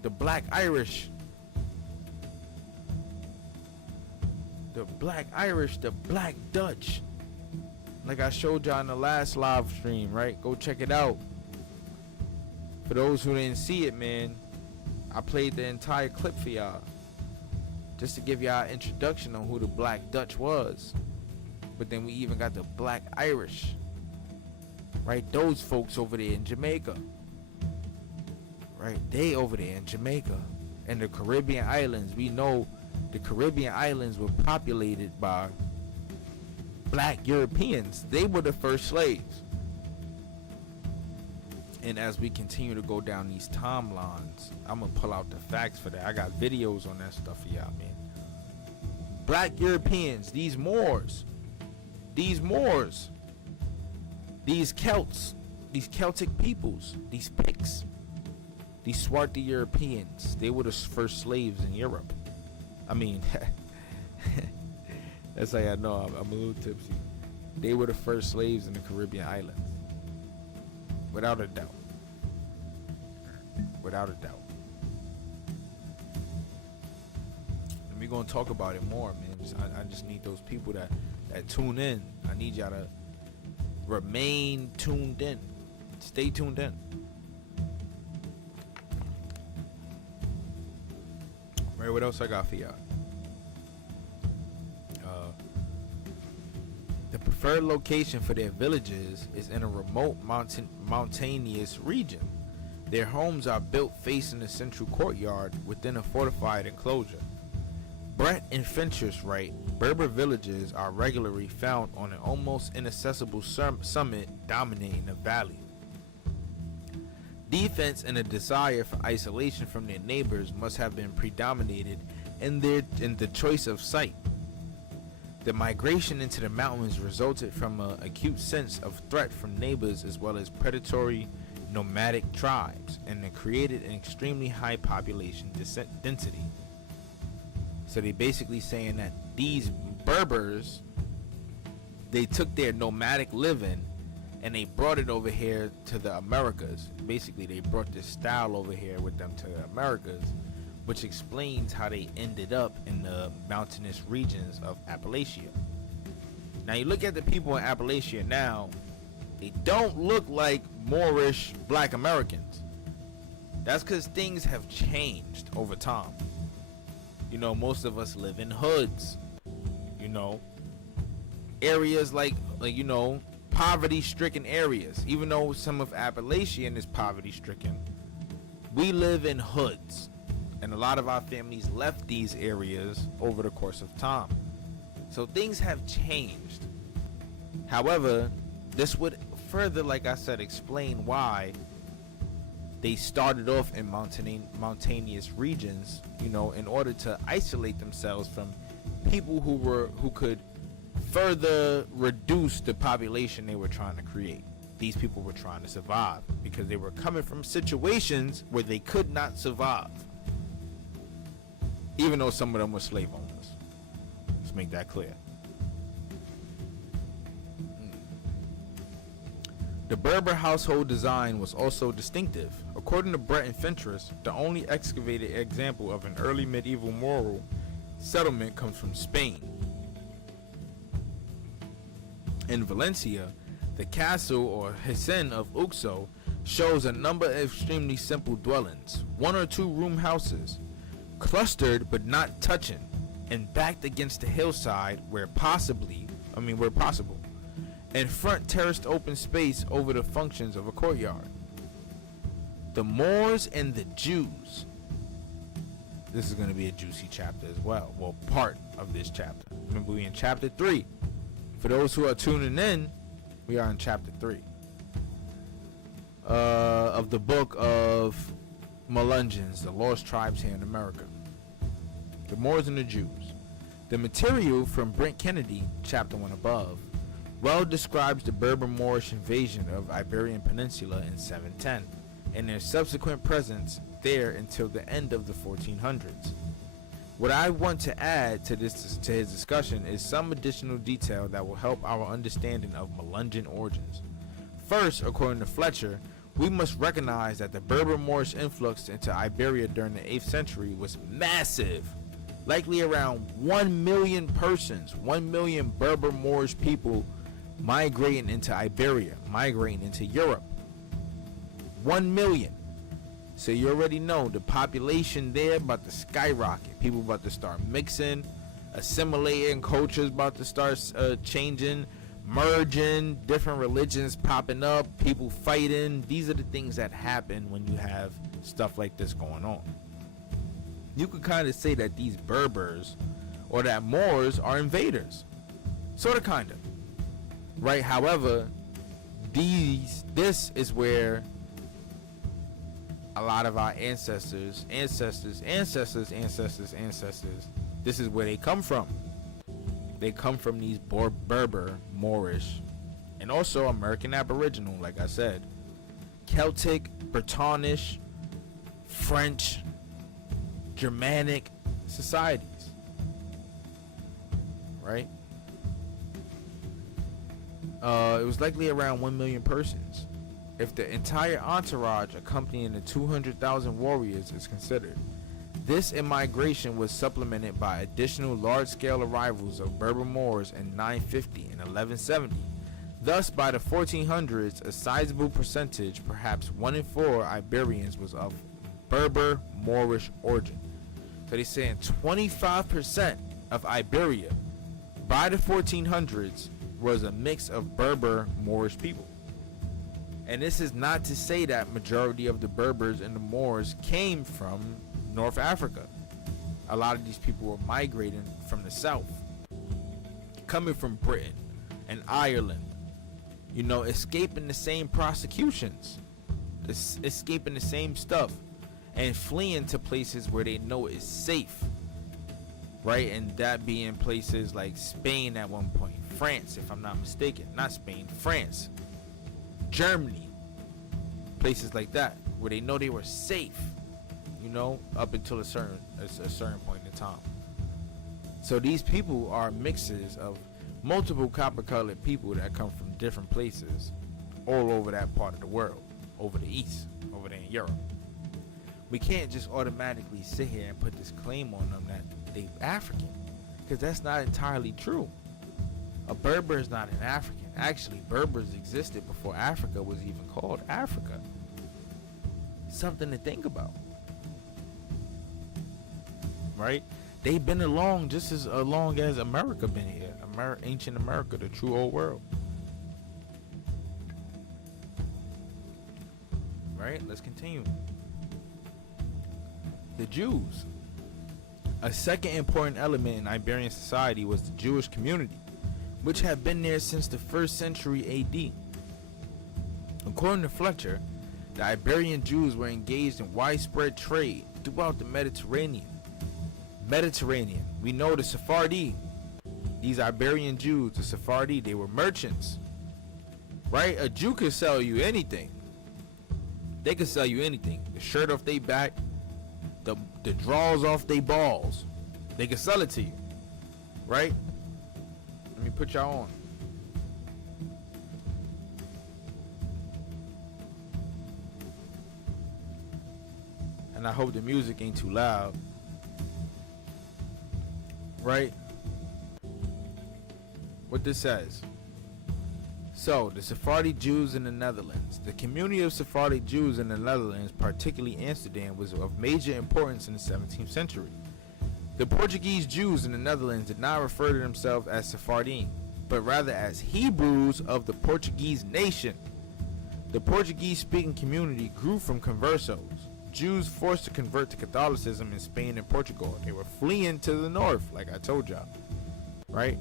The Black Irish. The Black Irish, the Black Dutch. Like I showed y'all in the last live stream, right? Go check it out. For those who didn't see it, man, I played the entire clip for y'all. Just to give y'all an introduction on who the Black Dutch was. But then we even got the Black Irish, right? Those folks over there in Jamaica, right? They over there in Jamaica, And the Caribbean islands, we know the Caribbean islands were populated by black Europeans. They were the first slaves. And as we continue to go down these timelines, I'm gonna pull out the facts for that. I got videos on that stuff for y'all, man. Black Europeans, these Moors, these Celts, these Celtic peoples, these Picts, these swarthy Europeans, they were the first slaves in Europe. I mean, that's how I know I'm a little tipsy. They were the first slaves in the Caribbean islands. Without a doubt. Without a doubt. And we're going to talk about it more, man. I just need those people that tune in. I need y'all to remain tuned in. Stay tuned in. Right, what else I got for y'all? The preferred location for their villages is in a remote mountainous region. Their homes are built facing a central courtyard within a fortified enclosure. Brett and Finchers write, Berber villages are regularly found on an almost inaccessible summit dominating the valley. Defense and a desire for isolation from their neighbors must have been predominated in the choice of site. The migration into the mountains resulted from an acute sense of threat from neighbors as well as predatory nomadic tribes, and it created an extremely high population density. So they basically saying that these Berbers, they took their nomadic living and they brought it over here to the Americas. Basically, they brought this style over here with them to the Americas, which explains how they ended up in the mountainous regions of Appalachia. Now, you look at the people in Appalachia now, they don't look like Moorish black Americans. That's because things have changed over time. You know, most of us live in hoods. You know, areas like you know, poverty-stricken areas. Even though some of Appalachia is poverty-stricken, we live in hoods. And a lot of our families left these areas over the course of time. So things have changed. However, this would further, like I said, explain why they started off in mountainous regions, you know, in order to isolate themselves from people who could further reduce the population they were trying to create. These people were trying to survive because they were coming from situations where they could not survive. Even though some of them were slave owners. Let's make that clear. The Berber household design was also distinctive. According to Brett and Finchers, the only excavated example of an early medieval Moro settlement comes from Spain. In Valencia, the castle or Hisen of Uxo shows a number of extremely simple dwellings, 1 or 2 room houses, clustered but not touching, and backed against the hillside where possible, and front terraced open space over the functions of a courtyard. The Moors and the Jews. This is going to be a juicy chapter as well. Well, part of this chapter. Remember, we're in chapter 3. For those who are tuning in, we are in chapter 3 of the book of Melungeons, the lost tribes here in America. The Moors and the Jews. The material from Brent Kennedy, chapter 1 above, well describes the Berber Moorish invasion of Iberian Peninsula in 710 and their subsequent presence there until the end of the 1400s. What I want to add to his discussion is some additional detail that will help our understanding of Melungeon origins. First, according to Fletcher, we must recognize that the Berber Moorish influx into Iberia during the 8th century was massive, likely around 1 million persons, 1 million Berber Moorish people migrating into Iberia, migrating into Europe. 1 million. So you already know the population there about to skyrocket. People about to start mixing, assimilating, cultures about to start changing, merging, different religions popping up, people fighting. These are the things that happen when you have stuff like this going on. you could kind of say that these Berbers or that Moors are invaders. Sort of, kind of. Right? However, this is where a lot of our ancestors, this is where they come from. They come from these Berber, Moorish, and also American Aboriginal, like I said, Celtic, Bretonnish, French, Germanic societies, right? It was likely around 1 million persons, if the entire entourage accompanying the 200,000 warriors is considered. This immigration was supplemented by additional large-scale arrivals of Berber Moors in 950 and 1170. Thus, by the 1400s, a sizable percentage, perhaps 1 in 4 Iberians, was of Berber Moorish origin. So they're saying 25% of Iberia by the 1400s was a mix of Berber Moorish people. And this is not to say that majority of the Berbers and the Moors came from North Africa. A lot of these people were migrating from the south, coming from Britain and Ireland, you know, escaping the same prosecutions, escaping the same stuff, and fleeing to places where they know is safe, right? And that being places like Spain at one point, France, if I'm not mistaken, not Spain, France, Germany, places like that where they know they were safe, you know, up until a certain point in time. So these people are mixes of multiple copper-colored people that come from different places all over that part of the world, over the east, over there in Europe. We can't just automatically sit here and put this claim on them that they African, because that's not entirely true. A Berber is not an African. Actually, Berbers existed before Africa was even called Africa. Something to think about, right? They've been along just as long as America been here. Ancient America, the true old world. Right? Let's continue. The Jews. A second important element in Iberian society was the Jewish community, which had been there since the 1st century AD. According to Fletcher, the Iberian Jews were engaged in widespread trade throughout the Mediterranean. We know the Sephardi. These Iberian Jews, the Sephardi, they were merchants. Right? A Jew could sell you anything. They could sell you anything. The shirt off their back, the drawers off their balls. They could sell it to you. Right? Let me put y'all on. And I hope the music ain't too loud. Right? What this says. So, the Sephardi Jews in the Netherlands. The community of Sephardi Jews in the Netherlands, particularly Amsterdam, was of major importance in the 17th century. The Portuguese Jews in the Netherlands did not refer to themselves as Sephardim, but rather as Hebrews of the Portuguese nation. The Portuguese-speaking community grew from conversos, Jews forced to convert to Catholicism in Spain and Portugal. They were fleeing to the north, like I told y'all, right?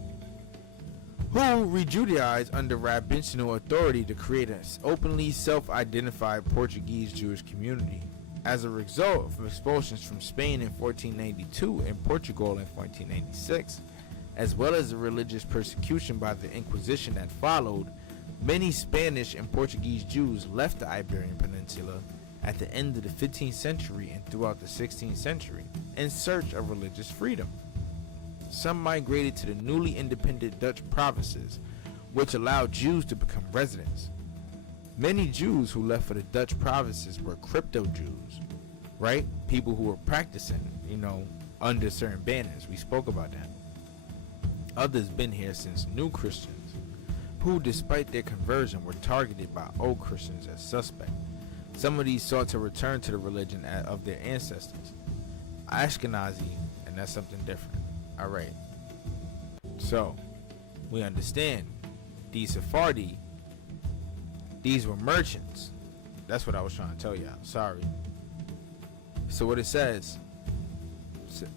Who re-Judaized under rabbinical authority to create an openly self-identified Portuguese Jewish community. As a result of expulsions from Spain in 1492 and Portugal in 1496, as well as the religious persecution by the Inquisition that followed, many Spanish and Portuguese Jews left the Iberian Peninsula at the end of the 15th century and throughout the 16th century in search of religious freedom. Some migrated to the newly independent Dutch provinces, which allowed Jews to become residents. Many Jews who left for the Dutch provinces were crypto Jews, right? People who were practicing, under certain banners. We spoke about that. Others been here since New Christians, who despite their conversion were targeted by old Christians as suspect. Some of these sought to return to the religion of their ancestors. Ashkenazi, and that's something different. Alright, so we understand these Sephardi, these were merchants. That's what I was trying to tell y'all. Sorry. So what it says,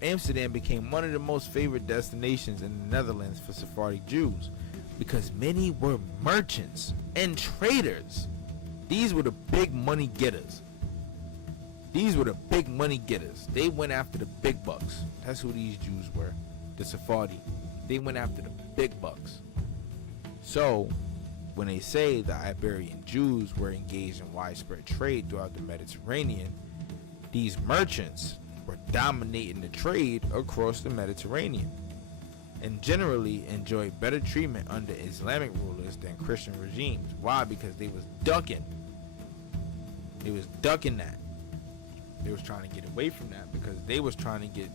Amsterdam became one of the most favored destinations in the Netherlands for Sephardic Jews because many were merchants and traders. These were the big money getters. These were the big money getters. They went after the big bucks. That's who these Jews were. The Sephardi. They went after the big bucks. So, when they say the Iberian Jews were engaged in widespread trade throughout the Mediterranean, these merchants were dominating the trade across the Mediterranean and generally enjoyed better treatment under Islamic rulers than Christian regimes. Why? Because they was ducking. They was ducking that. They was trying to get away from that because they was trying to get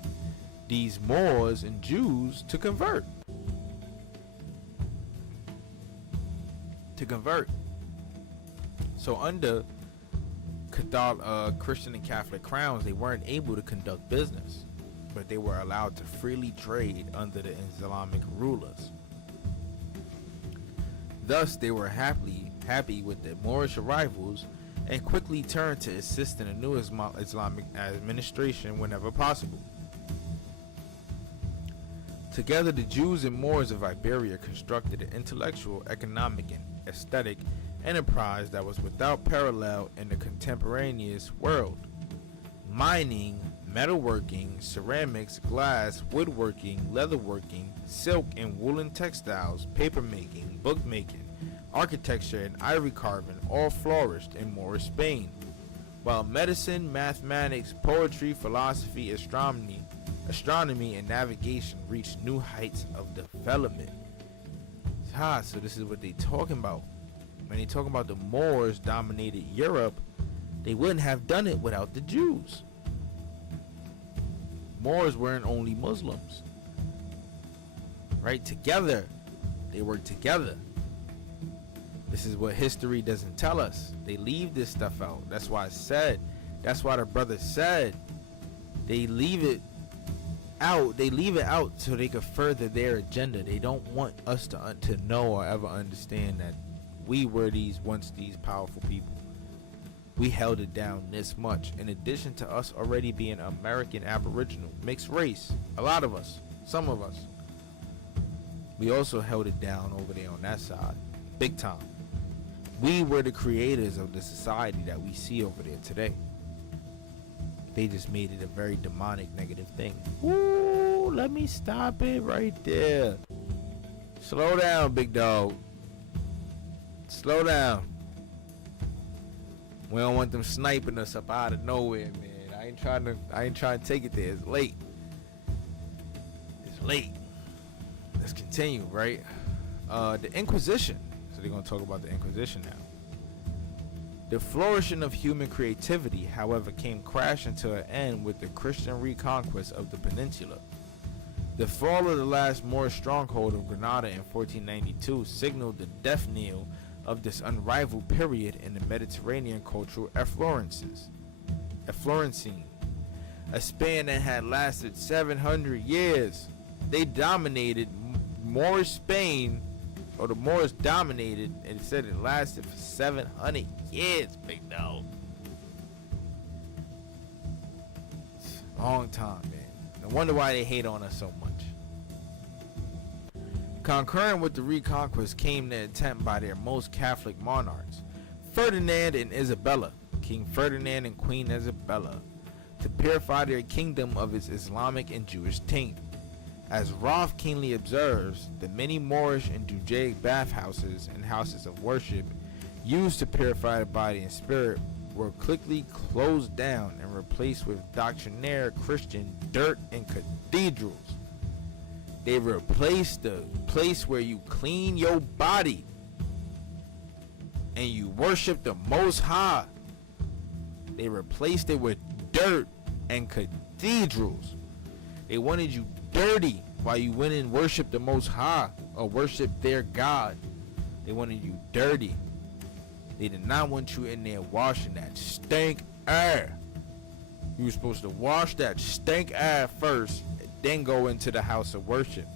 these Moors and Jews to convert. So under Christian and Catholic crowns, they weren't able to conduct business, but they were allowed to freely trade under the Islamic rulers. Thus, they were happy with the Moorish arrivals and quickly turned to assist in a new Islamic administration whenever possible. Together, the Jews and Moors of Iberia constructed an intellectual, economic, and aesthetic enterprise that was without parallel in the contemporaneous world. Mining, metalworking, ceramics, glass, woodworking, leatherworking, silk and woolen textiles, papermaking, bookmaking, architecture, and ivory carving all flourished in Moorish Spain, while medicine, mathematics, poetry, philosophy, astronomy, and navigation reached new heights of development. So this is what they talking about. When they talking about the Moors dominated Europe, they wouldn't have done it without the Jews. Moors weren't only Muslims. Right? Together. They worked together. This is what history doesn't tell us. They leave this stuff out. That's why I said. That's why the brother said. They leave it out. They leave it out so they could further their agenda. They don't want us to know or ever understand that we were once these powerful people. We held it down this much. In addition to us already being American Aboriginal, mixed race, a lot of us, some of us, we also held it down over there on that side, big time. We were the creators of the society that we see over there today. They just made it a very demonic, negative thing. Ooh, let me stop it right there. Slow down, big dog. Slow down. We don't want them sniping us up out of nowhere, man. I ain't trying to take it there. It's late. It's late. Let's continue, right? The Inquisition. So they're gonna talk about the Inquisition now. The flourishing of human creativity, however, came crashing to an end with the Christian reconquest of the peninsula. The fall of the last Moorish stronghold of Granada in 1492 signaled the death knell of this unrivaled period in the Mediterranean cultural efflorescence, a span that had lasted 700 years. They dominated Moorish Spain, or the Moors dominated, and it said it lasted for 700 years, big dog. Long time, man. No wonder why they hate on us so much. Concurrent with the reconquest came the attempt by their most Catholic monarchs, Ferdinand and Isabella, King Ferdinand and Queen Isabella, to purify their kingdom of its Islamic and Jewish taint. As Roth keenly observes, the many Moorish and Judaic bathhouses and houses of worship used to purify the body and spirit were quickly closed down and replaced with doctrinaire Christian dirt and cathedrals. They replaced the place where you clean your body and you worship the Most High. They replaced it with dirt and cathedrals. They wanted you dirty while you went and worshiped the Most High or worshiped their God. They wanted you dirty. They did not want you in there washing that stink air. You were supposed to wash that stink air first, and then go into the house of worship.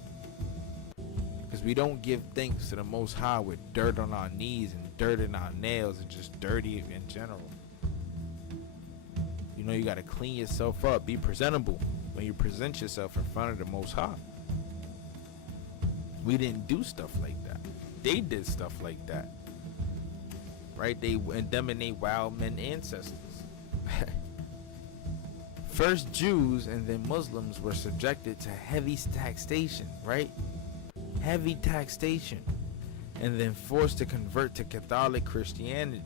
Because we don't give thanks to the Most High with dirt on our knees and dirt in our nails and just dirty in general. You know, you got to clean yourself up, be presentable. when you present yourself in front of the Most High. We didn't do stuff like that. They did stuff like that. Right? They and them and they wild men ancestors. First Jews and then Muslims were subjected to heavy taxation, right? Heavy taxation. And then forced to convert to Catholic Christianity.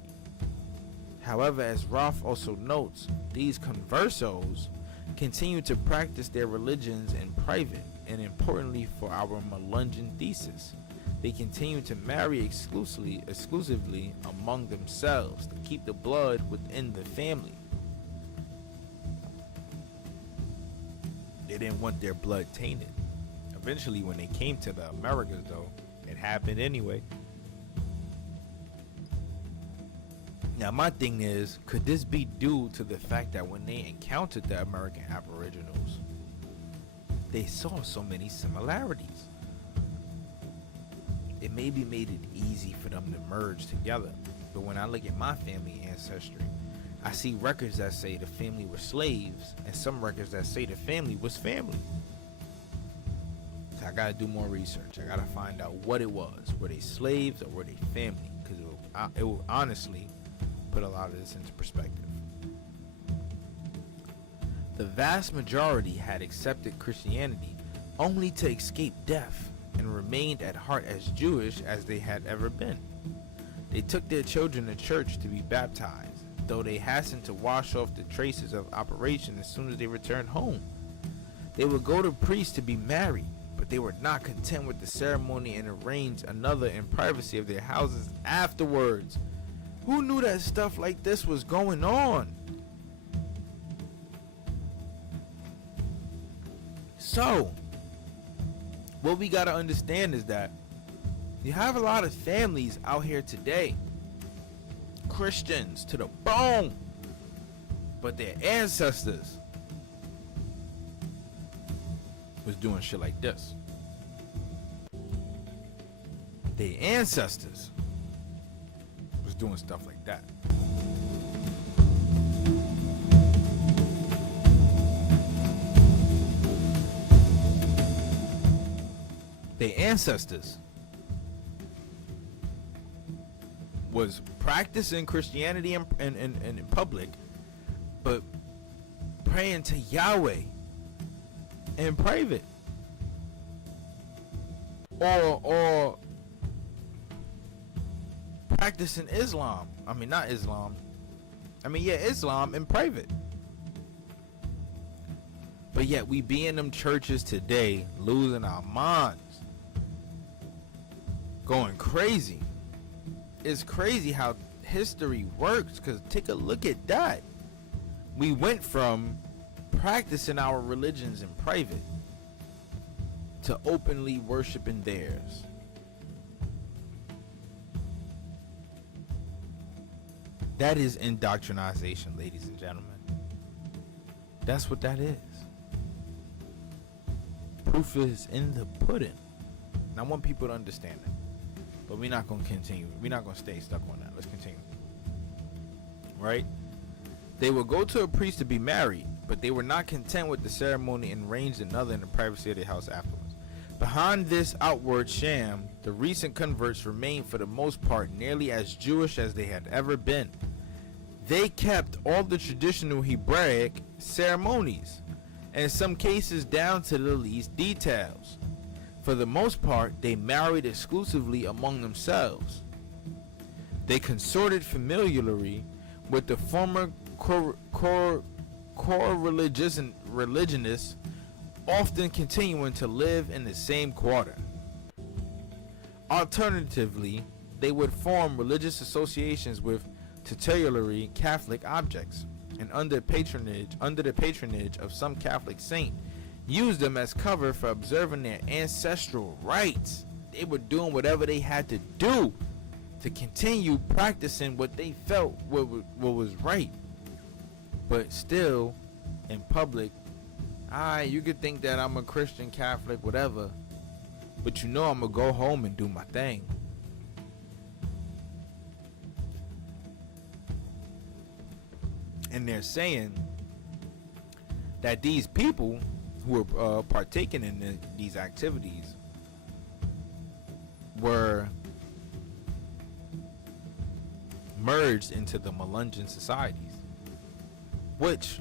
However, as Roth also notes, these conversos continue to practice their religions in private, and importantly for our Melungeon thesis, they continue to marry exclusively among themselves to keep the blood within the family. They didn't want their blood tainted. Eventually, when they came to the Americas, though, it happened anyway. Now, my thing is, could this be due to the fact that when they encountered the American Aboriginals, they saw so many similarities? It maybe made it easy for them to merge together. But when I look at my family ancestry, I see records that say the family were slaves and some records that say the family was family. So I gotta do more research. I gotta find out what it was. Were they slaves or were they family? Because it will honestly put a lot of this into perspective. The vast majority had accepted Christianity only to escape death and remained at heart as Jewish as they had ever been. They took their children to church to be baptized, though they hastened to wash off the traces of operation as soon as they returned home. They would go to priests to be married, but they were not content with the ceremony and arranged another in privacy of their houses afterwards. Who knew that stuff like this was going on? So, what we gotta understand is that you have a lot of families out here today, Christians to the bone, but their ancestors was doing shit like this. Their ancestors was doing stuff like that. Their ancestors was practicing Christianity in public, but praying to Yahweh in private, or practicing Islam. I mean, not Islam. I mean, yeah, Islam in private. But yet we be in them churches today, losing our minds, going crazy. It's crazy how history works, because take a look at that. We went from practicing our religions in private to openly worshiping theirs. That is indoctrination, ladies and gentlemen. That's what that is. Proof is in the pudding. And I want people to understand that. But we're not going to continue. We're not going to stay stuck on that. Let's continue. Right? They would go to a priest to be married, but they were not content with the ceremony and arranged another in the privacy of their house afterwards. Behind this outward sham, the recent converts remained for the most part nearly as Jewish as they had ever been. They kept all the traditional Hebraic ceremonies, and in some cases down to the least details. For the most part, they married exclusively among themselves. They consorted familiarly with the former religionists, often continuing to live in the same quarter. Alternatively, they would form religious associations with titulary Catholic objects, and under the patronage of some Catholic saint, use them as cover for observing their ancestral rites. They were doing whatever they had to do to continue practicing what they felt what was right. But still, in public, you could think that I'm a Christian, Catholic, whatever, but you know I'm gonna go home and do my thing. And they're saying that these people who were partaking in these activities were merged into the Melungeon societies, which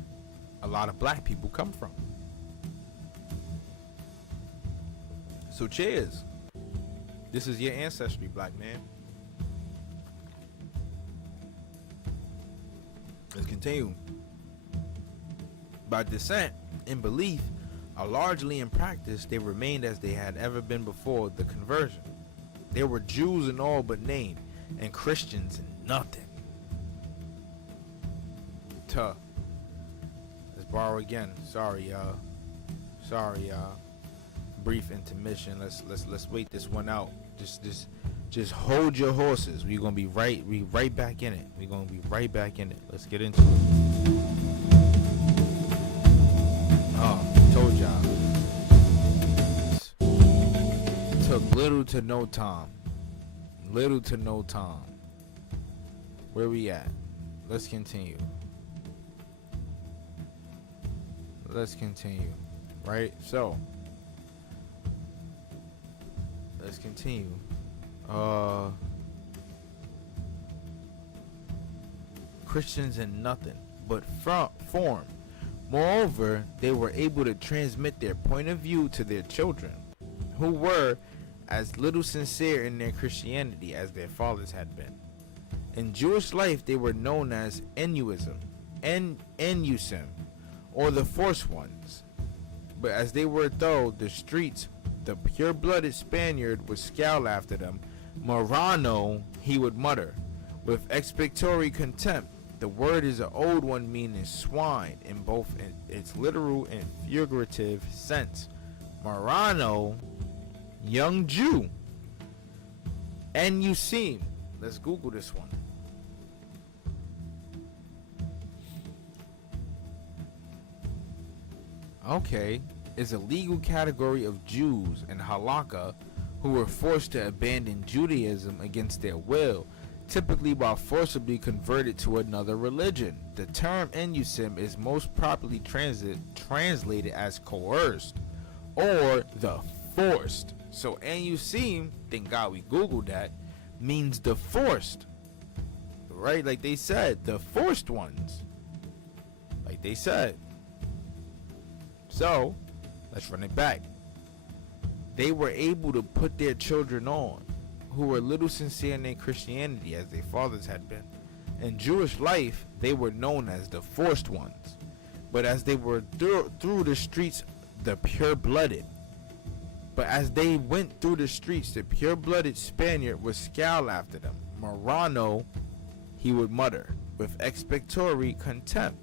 a lot of black people come from. So cheers. This is your ancestry, black man. Let's continue. By descent and belief, or largely in practice, they remained as they had ever been before the conversion. They were Jews in all but name, and Christians in nothing. Let's borrow again. Sorry, y'all. Brief intermission. Let's wait this one out. Just hold your horses. We right back in it. We're gonna be right back in it. Let's get into it. Oh, told y'all. Took little to no time. Where we at? Let's continue. Right? So, let's continue. Christians in nothing but form. Moreover, they were able to transmit their point of view to their children, who were as little sincere in their Christianity as their fathers had been. In Jewish life, they were known as Enuism, Enusim, or the Forced Ones. But as they were through the streets, the pure-blooded Spaniard would scowl after them. Marrano, he would mutter, with expectory contempt. The word is an old one meaning swine in both its literal and figurative sense. Marrano, young Jew. And you seem. Let's Google this one. Okay, is a legal category of Jews in Halakha who were forced to abandon Judaism against their will, typically while forcibly converted to another religion. The term Enusim is most properly translated as coerced or the forced. So Enusim, thank God we Googled that, means the forced. Right? Like they said, the forced ones. Like they said. So, let's run it back. They were able to put their children on, who were little sincere in their Christianity as their fathers had been. In Jewish life, they were known as the forced ones. But as they were through the streets, the pure-blooded. But as they went through the streets, the pure-blooded Spaniard would scowl after them. Marrano, he would mutter, with expectory contempt,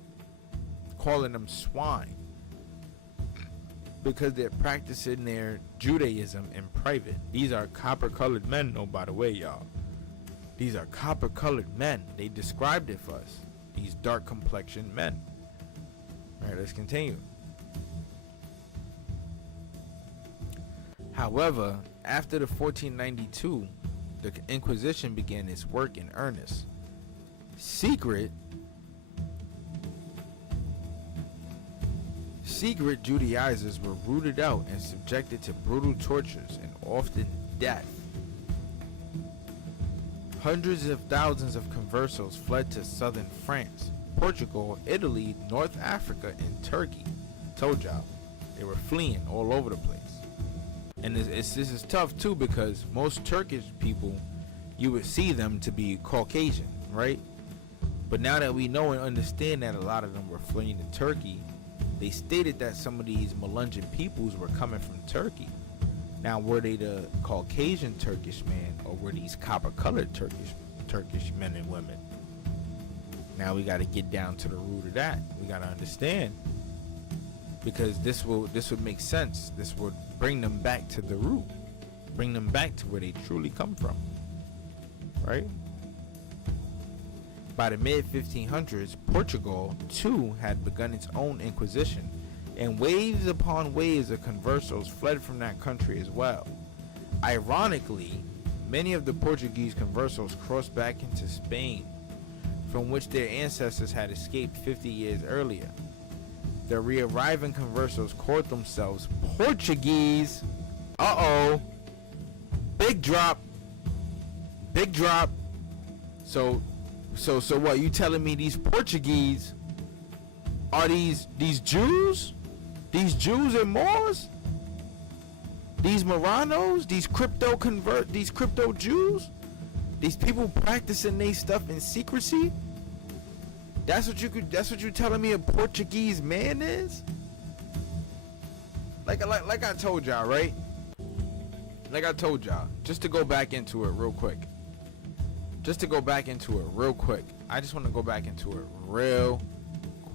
calling them swine, because they're practicing their Judaism in private. These are copper-colored men, though, by the way, y'all. These are copper-colored men. They described it for us. These dark-complexioned men. All right, let's continue. However, after the 1492, the Inquisition began its work in earnest. Secret Judaizers were rooted out and subjected to brutal tortures and often death. Hundreds of thousands of conversos fled to southern France, Portugal, Italy, North Africa, and Turkey. Told y'all, they were fleeing all over the place. And this is tough too, because most Turkish people, you would see them to be Caucasian, right? But now that we know and understand that a lot of them were fleeing to Turkey, they stated that some of these Melungeon peoples were coming from Turkey. Now, were they the Caucasian Turkish man, or were these copper-colored Turkish men and women? Now we got to get down to the root of that. We got to understand, because this would make sense. This would bring them back to the root, bring them back to where they truly come from, right? By the mid-1500s, Portugal, too, had begun its own Inquisition, and waves upon waves of conversos fled from that country as well. Ironically, many of the Portuguese conversos crossed back into Spain, from which their ancestors had escaped 50 years earlier. The re-arriving conversos called themselves Portuguese. Uh-oh. Big drop. Big drop. So what? You telling me these Portuguese are these Jews? These Jews and Moors? These Moranos? These crypto Jews? These people practicing they stuff in secrecy? That's what you telling me a Portuguese man is? Like I told y'all, right? Like I told y'all, just to go back into it real quick. I just want to go back into it real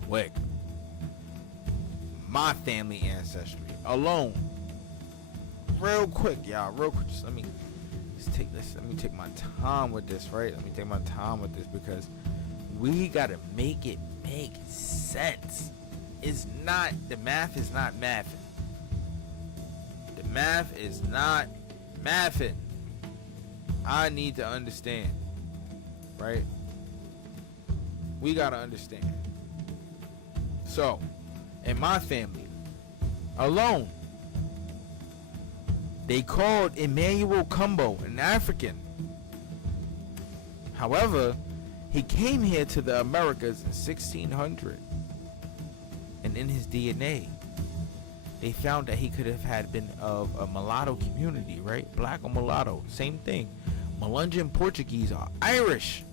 quick. My family ancestry alone. Real quick, y'all. Real quick. Let me take my time with this, right? Let me take my time with this because we gotta make it make sense. The math is not mathing. The math is not mathing. I need to understand, right? We gotta understand. So, in my family alone, they called Emmanuel Kumbo an African. However, he came here to the Americas in 1600, and in his DNA, they found that he could have had been of a mulatto community, right? Black or mulatto, same thing. Melungeon Portuguese are Irish,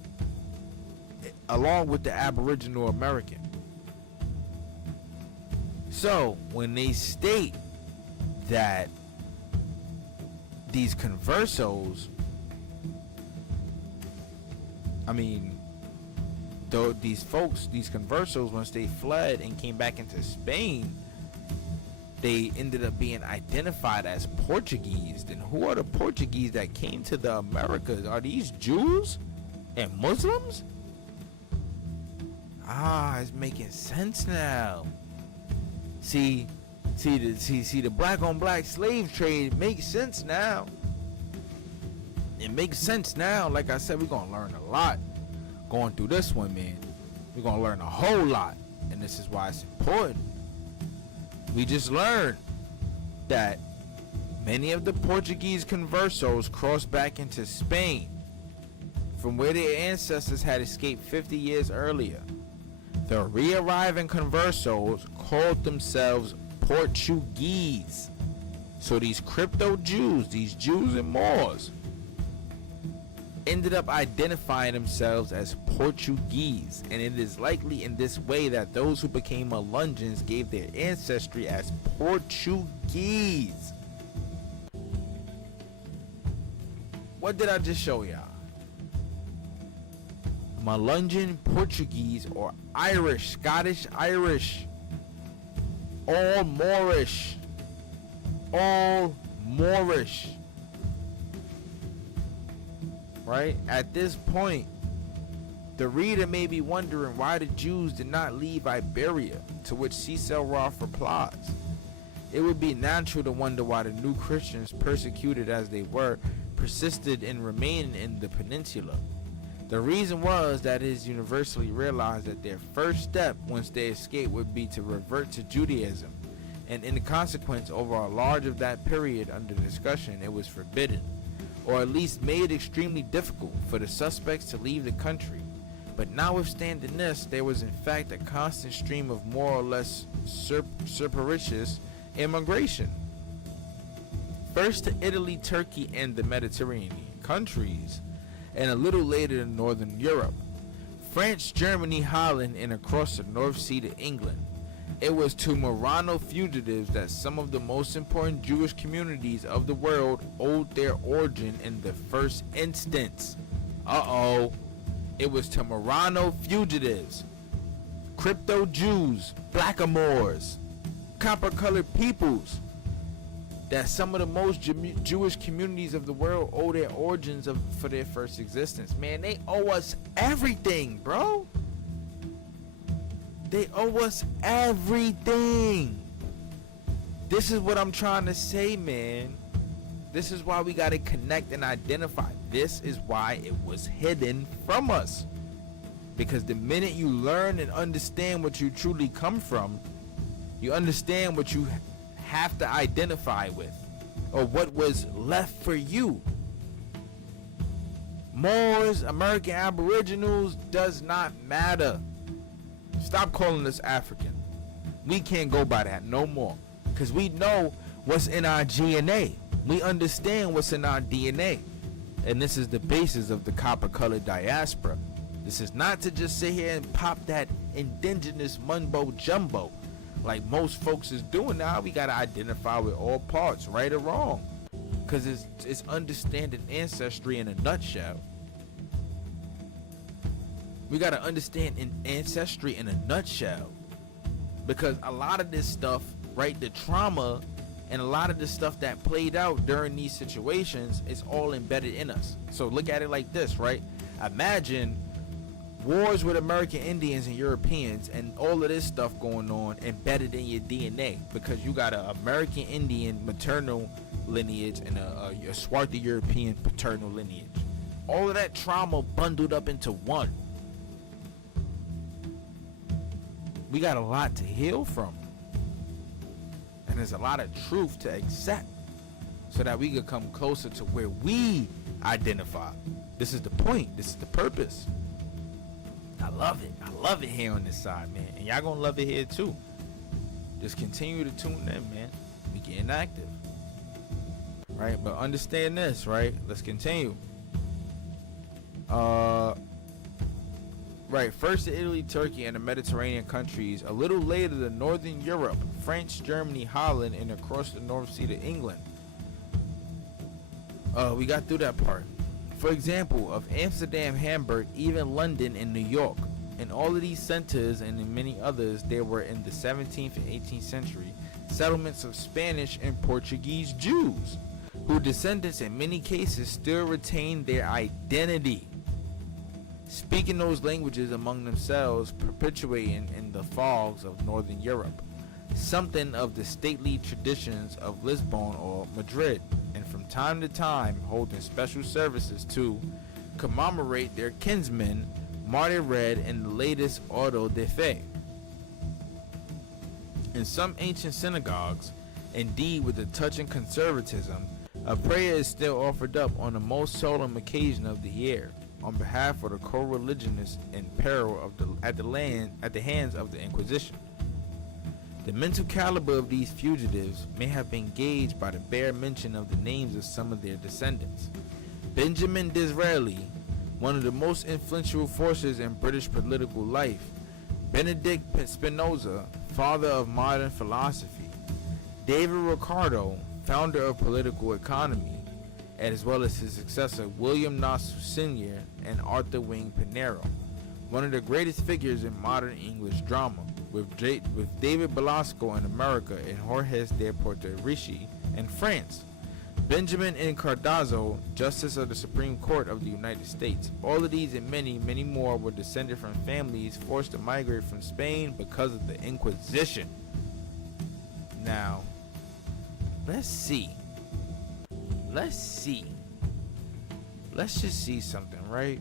along with the Aboriginal American. So, when they state that these conversos, though these conversos, once they fled and came back into Spain, they ended up being identified as Portuguese. Then who are the Portuguese that came to the Americas? Are these Jews and Muslims? It's making sense now. See the black on black slave trade makes sense now. It makes sense now. Like I said, we're gonna learn a lot going through this one, man. We're gonna learn a whole lot, and this is why it's important. We just learned that many of the Portuguese conversos crossed back into Spain from where their ancestors had escaped 50 years earlier. The re-arriving conversos called themselves Portuguese. So these crypto Jews, these Jews and Moors, ended up identifying themselves as Portuguese, and it is likely in this way that those who became Melungeons gave their ancestry as Portuguese. What did I just show y'all? Melungeon Portuguese or Irish, Scottish Irish, all Moorish, right? At this point, the reader may be wondering why the Jews did not leave Iberia, to which Cecil Roth replies, it would be natural to wonder why the new Christians, persecuted as they were, persisted in remaining in the peninsula. The reason was that it is universally realized that their first step once they escaped would be to revert to Judaism, and in consequence, over a large of that period under discussion, it was forbidden, or at least made extremely difficult for the suspects to leave the country. But notwithstanding this, there was in fact a constant stream of more or less surreptitious immigration. First to Italy, Turkey, and the Mediterranean countries, and a little later to Northern Europe, France, Germany, Holland, and across the North Sea to England. It was to Murano fugitives that some of the most important Jewish communities of the world owed their origin in the first instance. It was to Murano fugitives, crypto Jews, blackamoors, copper-colored peoples, that some of the most Jewish communities of the world owe their origins for their first existence. Man, they owe us everything, bro. They owe us everything. This is what I'm trying to say, man. This is why we got to connect and identify. This is why it was hidden from us. Because the minute you learn and understand what you truly come from, You understand what you have to identify with, or what was left for you. Moors, American Aboriginals, does not matter. Stop calling us African. We can't go by that no more, because we know what's in our DNA. We understand what's in our DNA. And this is the basis of the copper-colored diaspora. This is not to just sit here and pop that indigenous mumbo jumbo like most folks is doing now. We got to identify with all parts, right or wrong, because it's understanding ancestry in a nutshell. We got to understand ancestry in a nutshell, because a lot of this stuff, right, the trauma and a lot of the stuff that played out during these situations is all embedded in us. So look at it like this, right? Imagine wars with American Indians and Europeans and all of this stuff going on embedded in your DNA, because you got an American Indian maternal lineage and a Swarthy European paternal lineage. All of that trauma bundled up into one. We got a lot to heal from. And there's a lot of truth to accept, so that we could come closer to where we identify. This is the point. This is the purpose. I love it. I love it here on this side, man. And y'all gonna love it here too. Just continue to tune in, man. We getting active. Right? But understand this, right? Let's continue. Right, first to Italy, Turkey, and the Mediterranean countries. A little later to Northern Europe, France, Germany, Holland, and across the North Sea to England. We got through that part. For example, of Amsterdam, Hamburg, even London and New York. In all of these centers and in many others, there were in the 17th and 18th century settlements of Spanish and Portuguese Jews, whose descendants in many cases still retain their identity, speaking those languages among themselves, perpetuating in the fogs of Northern Europe something of the stately traditions of Lisbon or Madrid, and from time to time holding special services to commemorate their kinsmen martyred in the latest auto de fe. In some ancient synagogues, indeed with a touching conservatism, a prayer is still offered up on the most solemn occasion of the year, on behalf of the co-religionists in peril at the hands of the Inquisition. The mental caliber of these fugitives may have been gauged by the bare mention of the names of some of their descendants. Benjamin Disraeli, one of the most influential forces in British political life, Benedict Spinoza, father of modern philosophy, David Ricardo, founder of political economy, as well as his successor William Nassau Sr. and Arthur Wing Pinero, one of the greatest figures in modern English drama, with David Belasco in America and Jorge de Puerto-Ricci in France, Benjamin N. Cardozo, Justice of the Supreme Court of the United States. All of these and many, many more were descended from families forced to migrate from Spain because of the Inquisition. Now, let's see. Let's just see something, right?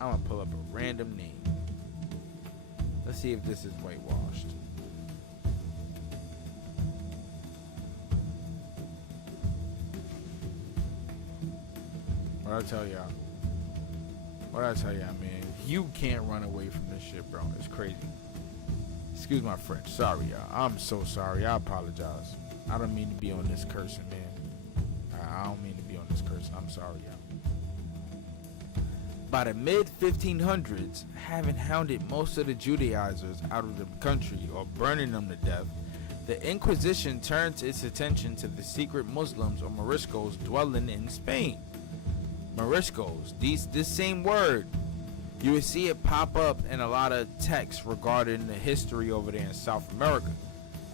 I'm gonna pull up a random name. Let's see if this is whitewashed. What I tell y'all, man. You can't run away from this shit, bro. It's crazy. Excuse my French. Sorry, y'all. I'm so sorry. I apologize. I don't mean to be on this cursing, man. I don't mean to be on this cursing. I'm sorry, y'all. By the mid-1500s, having hounded most of the Judaizers out of the country or burning them to death, the Inquisition turned its attention to the secret Muslims or Moriscos dwelling in Spain. Moriscos, this same word, you would see it pop up in a lot of texts regarding the history over there in South America.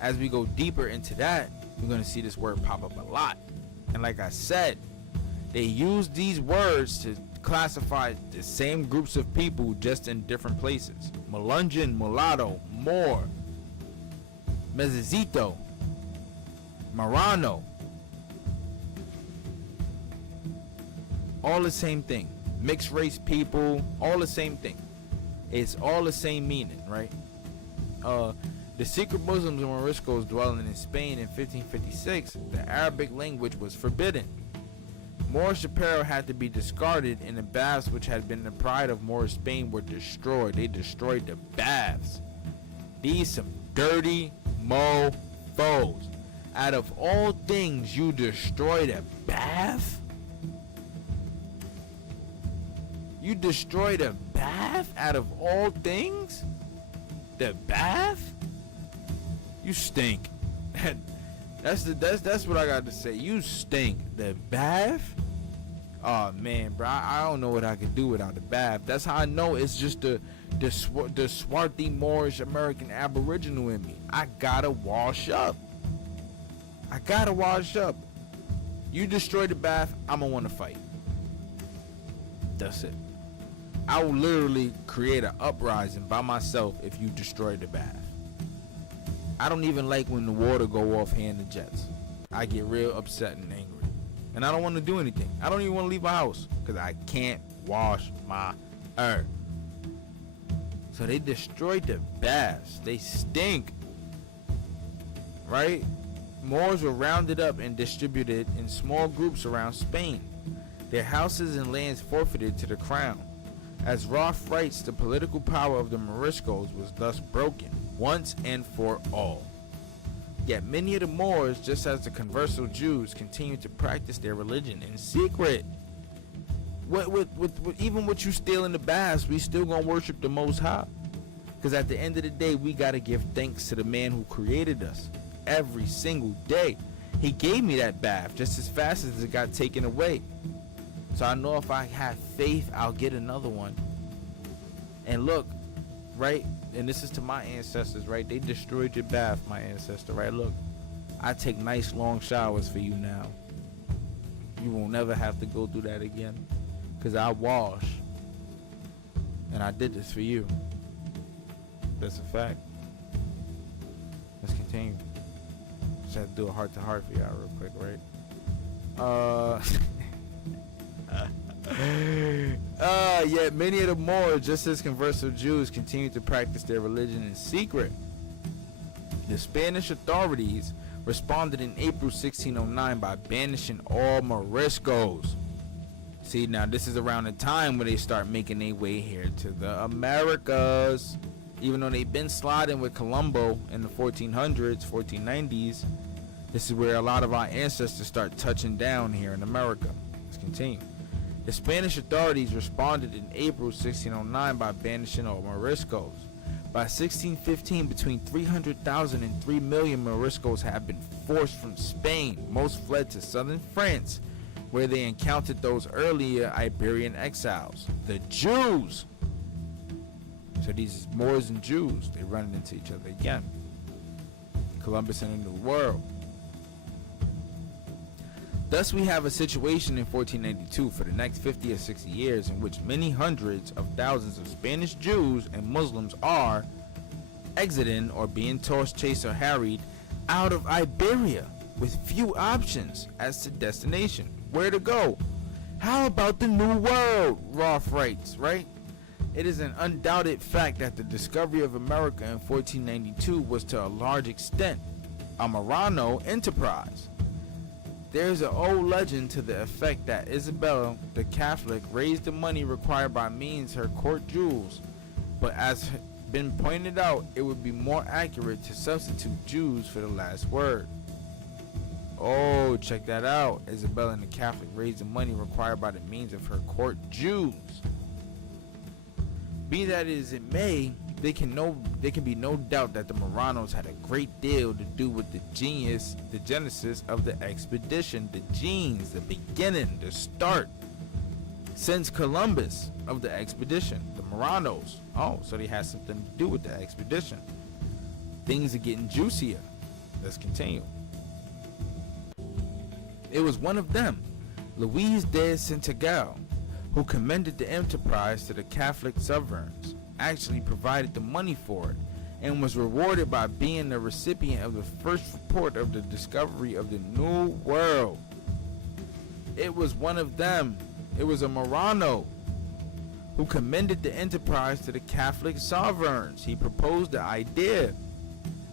As we go deeper into that, we're going to see this word pop up a lot. And like I said, they use these words to classify the same groups of people just in different places. Melungeon, mulatto, Moor, Mezizito, Marrano. All the same thing. Mixed race people, all the same thing. It's all the same meaning, right? The secret Muslims and Moriscos dwelling in Spain in 1556, the Arabic language was forbidden. Moorish apparel had to be discarded, and the baths which had been the pride of Moorish Spain were destroyed. They destroyed the baths. These some dirty mofos. Out of all things, you destroyed a bath? You destroyed a bath out of all things? The bath? You stink. That's what I got to say. You stink. The bath? Oh man, bro, I don't know what I could do without the bath. That's how I know it's just the swarthy Moorish American Aboriginal in me. I gotta wash up. You destroy the bath, I'm gonna want to fight. That's it. I will literally create an uprising by myself if you destroy the bath. I don't even like when the water go off here in the jets. I get real upset and angry. And I don't want to do anything. I don't even want to leave my house because I can't wash my hair. So they destroyed the baths. They stink. Right? Moors were rounded up and distributed in small groups around Spain. Their houses and lands forfeited to the crown. As Roth writes, the political power of the Moriscos was thus broken once and for all. Yet many of the Moors, just as the converso Jews, continued to practice their religion in secret. Even with you stealing the baths, we still gonna worship the Most High. Because at the end of the day, we gotta give thanks to the man who created us. Every single day. He gave me that bath just as fast as it got taken away. So I know if I have faith, I'll get another one. And look, right? And this is to my ancestors, right? They destroyed your bath, my ancestor, right? Look, I take nice long showers for you now. You will never have to go through that again. Because I wash. And I did this for you. That's a fact. Let's continue. Just have to do a heart-to-heart for y'all real quick, right? Yet many of the Moors, just as converso Jews, continued to practice their religion in secret. The Spanish authorities responded in April 1609 by banishing all Moriscos. See, now this is around the time when they start making their way here to the Americas. Even though they've been sliding with Colombo in the 1400s, 1490s, this is where a lot of our ancestors start touching down here in America. Let's continue. The Spanish authorities responded in April 1609 by banishing all Moriscos. By 1615, between 300,000 and 3 million Moriscos had been forced from Spain. Most fled to southern France, where they encountered those earlier Iberian exiles, the Jews. So these Moors and Jews, they run into each other again. Columbus and the New World. Thus we have a situation in 1492 for the next 50 or 60 years in which many hundreds of thousands of Spanish Jews and Muslims are exiting or being tossed, chased, or harried out of Iberia with few options as to destination. Where to go? How about the New World? Roth writes, right? It is an undoubted fact that the discovery of America in 1492 was to a large extent a Marrano enterprise. There is an old legend to the effect that Isabella the Catholic raised the money required by means her court jewels, but as been pointed out, it would be more accurate to substitute Jews for the last word. Oh, check that out. Isabella the Catholic raised the money required by the means of her court Jews. Be that as it may, there can be no doubt that the Marranos had a great deal to do with the genesis of the expedition, the genes, the beginning, the start. Since Columbus of the expedition, the Marranos. Oh, so they had something to do with the expedition. Things are getting juicier. Let's continue. It was one of them, Luis de Centegal, who commended the enterprise to the Catholic sovereigns, actually provided the money for it, and was rewarded by being the recipient of the first report of the discovery of the New World. It was one of them. It was a Marrano who commended the enterprise to the Catholic sovereigns. He proposed the idea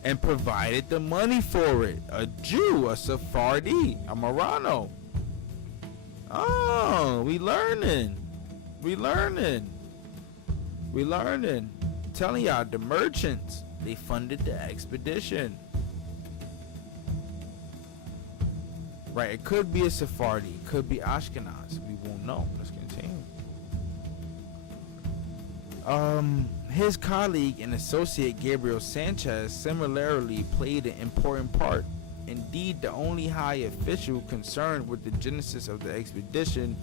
and provided the money for it. A Jew, a Sephardi, a Marrano. Oh, we learning. Telling y'all, the merchants, they funded the expedition. Right, it could be a Sephardi, it could be Ashkenaz. We won't know. Let's continue. His colleague and associate Gabriel Sanchez similarly played an important part. Indeed, the only high official concerned with the genesis of the expedition,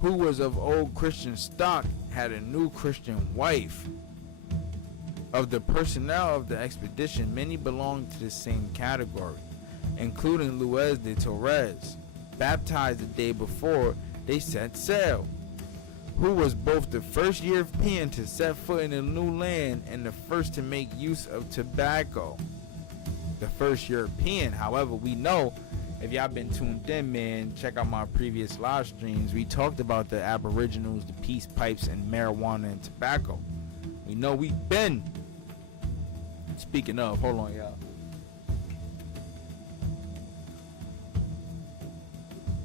who was of old Christian stock, had a new Christian wife. Of the personnel of the expedition, many belonged to the same category, including Luis de Torres, baptized the day before they set sail, who was both the first European to set foot in a new land and the first to make use of tobacco. The first European, however, we know, if y'all been tuned in, man, check out my previous live streams. We talked about the Aboriginals, the peace pipes, and marijuana and tobacco. We know we've been. Speaking of, hold on, y'all.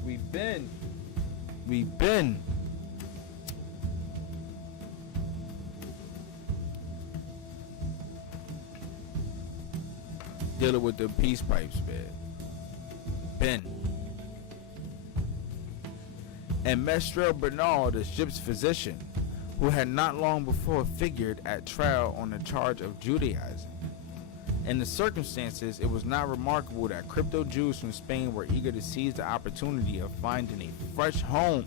We've been dealing with the peace pipes, man. And Mestre Bernard, the ship's physician, who had not long before figured at trial on the charge of Judaizing. In the circumstances, it was not remarkable that crypto Jews from Spain were eager to seize the opportunity of finding a fresh home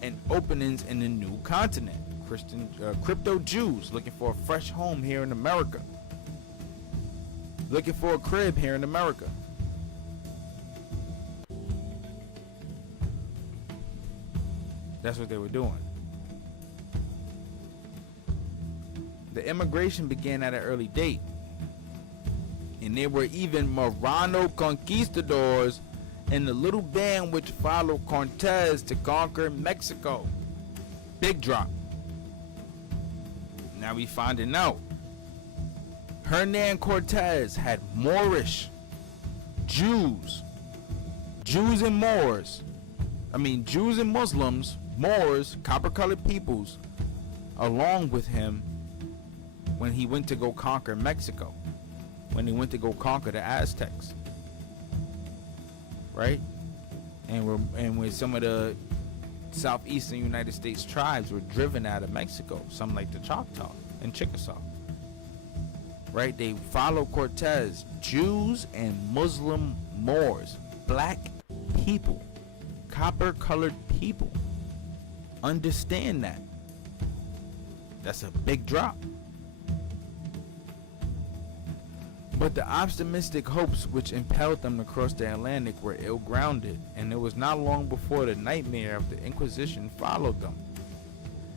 and openings in the new continent. Crypto Jews looking for a fresh home here in America. Looking for a crib here in America. That's what they were doing. The immigration began at an early date, and there were even Marrano conquistadors in the little band which followed Cortez to conquer Mexico. Big drop. Now we finding out. Hernan Cortez had Moorish, Jews and Moors. Jews and Muslims, Moors, copper-colored peoples, along with him when he went to go conquer Mexico, when he went to go conquer the Aztecs, right? And when some of the southeastern United States tribes were driven out of Mexico, some like the Choctaw and Chickasaw, right? They followed Cortez, Jews and Muslim Moors, black people, copper-colored people. Understand that. That's a big drop. But the optimistic hopes which impelled them to cross the Atlantic were ill-grounded, and it was not long before the nightmare of the Inquisition followed them.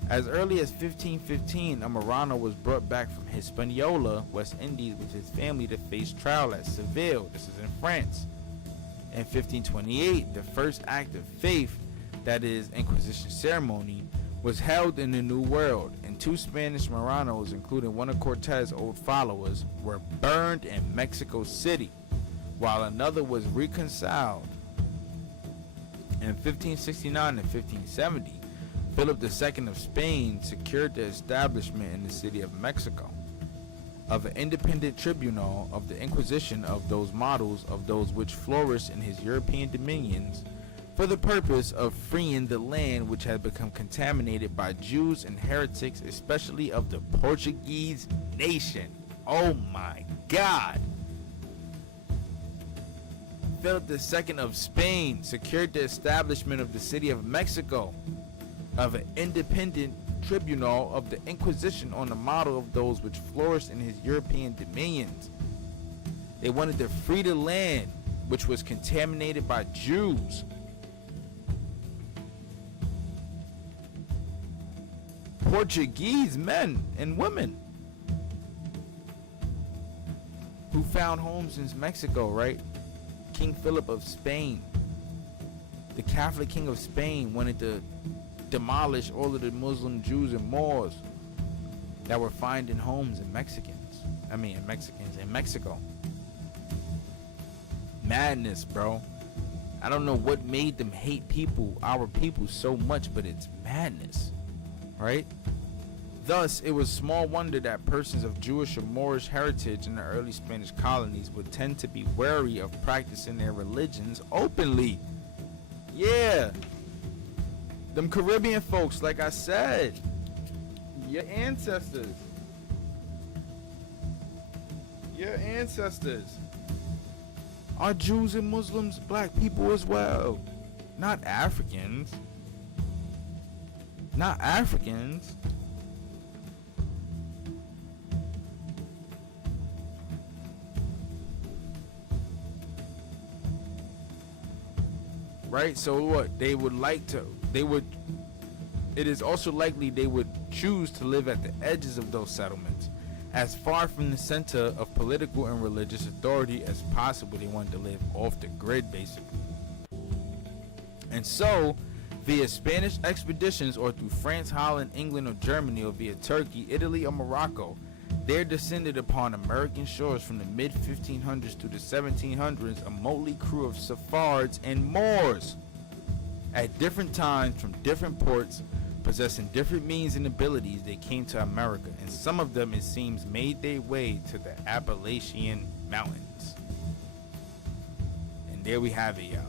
As early as 1515, a Marrano was brought back from Hispaniola, West Indies, with his family to face trial at Seville. This is in France. In 1528, the first act of faith, that is, Inquisition ceremony, was held in the New World, and 2 Spanish Marranos, including one of Cortez's old followers, were burned in Mexico City, while another was reconciled. In 1569 and 1570, Philip II of Spain secured the establishment in the city of Mexico of an independent tribunal of the Inquisition of those models of those which flourished in his European dominions, for the purpose of freeing the land which had become contaminated by Jews and heretics, especially of the Portuguese nation. Oh my God! Philip II of Spain secured the establishment of the city of Mexico of an independent tribunal of the Inquisition on the model of those which flourished in his European dominions. They wanted to free the land which was contaminated by Jews. Portuguese men and women who found homes in Mexico, right? King Philip of Spain, the Catholic King of Spain, wanted to demolish all of the Muslim Jews and Moors that were finding homes in Mexico. Madness, bro. I don't know what made them hate our people so much, but it's madness, right? Thus, it was small wonder that persons of Jewish or Moorish heritage in the early Spanish colonies would tend to be wary of practicing their religions openly. Yeah. Them Caribbean folks, like I said, your ancestors are Jews and Muslims, black people as well. Not Africans. Right? So what? It is also likely they would choose to live at the edges of those settlements, as far from the center of political and religious authority as possible. They wanted to live off the grid, basically. And so, via Spanish expeditions or through France, Holland, England, or Germany, or via Turkey, Italy, or Morocco, there descended upon American shores from the mid-1500s to the 1700s a motley crew of Sephards and Moors at different times from different ports, possessing different means and abilities. They came to America, and some of them, it seems, made their way to the Appalachian Mountains. And there we have it, y'all.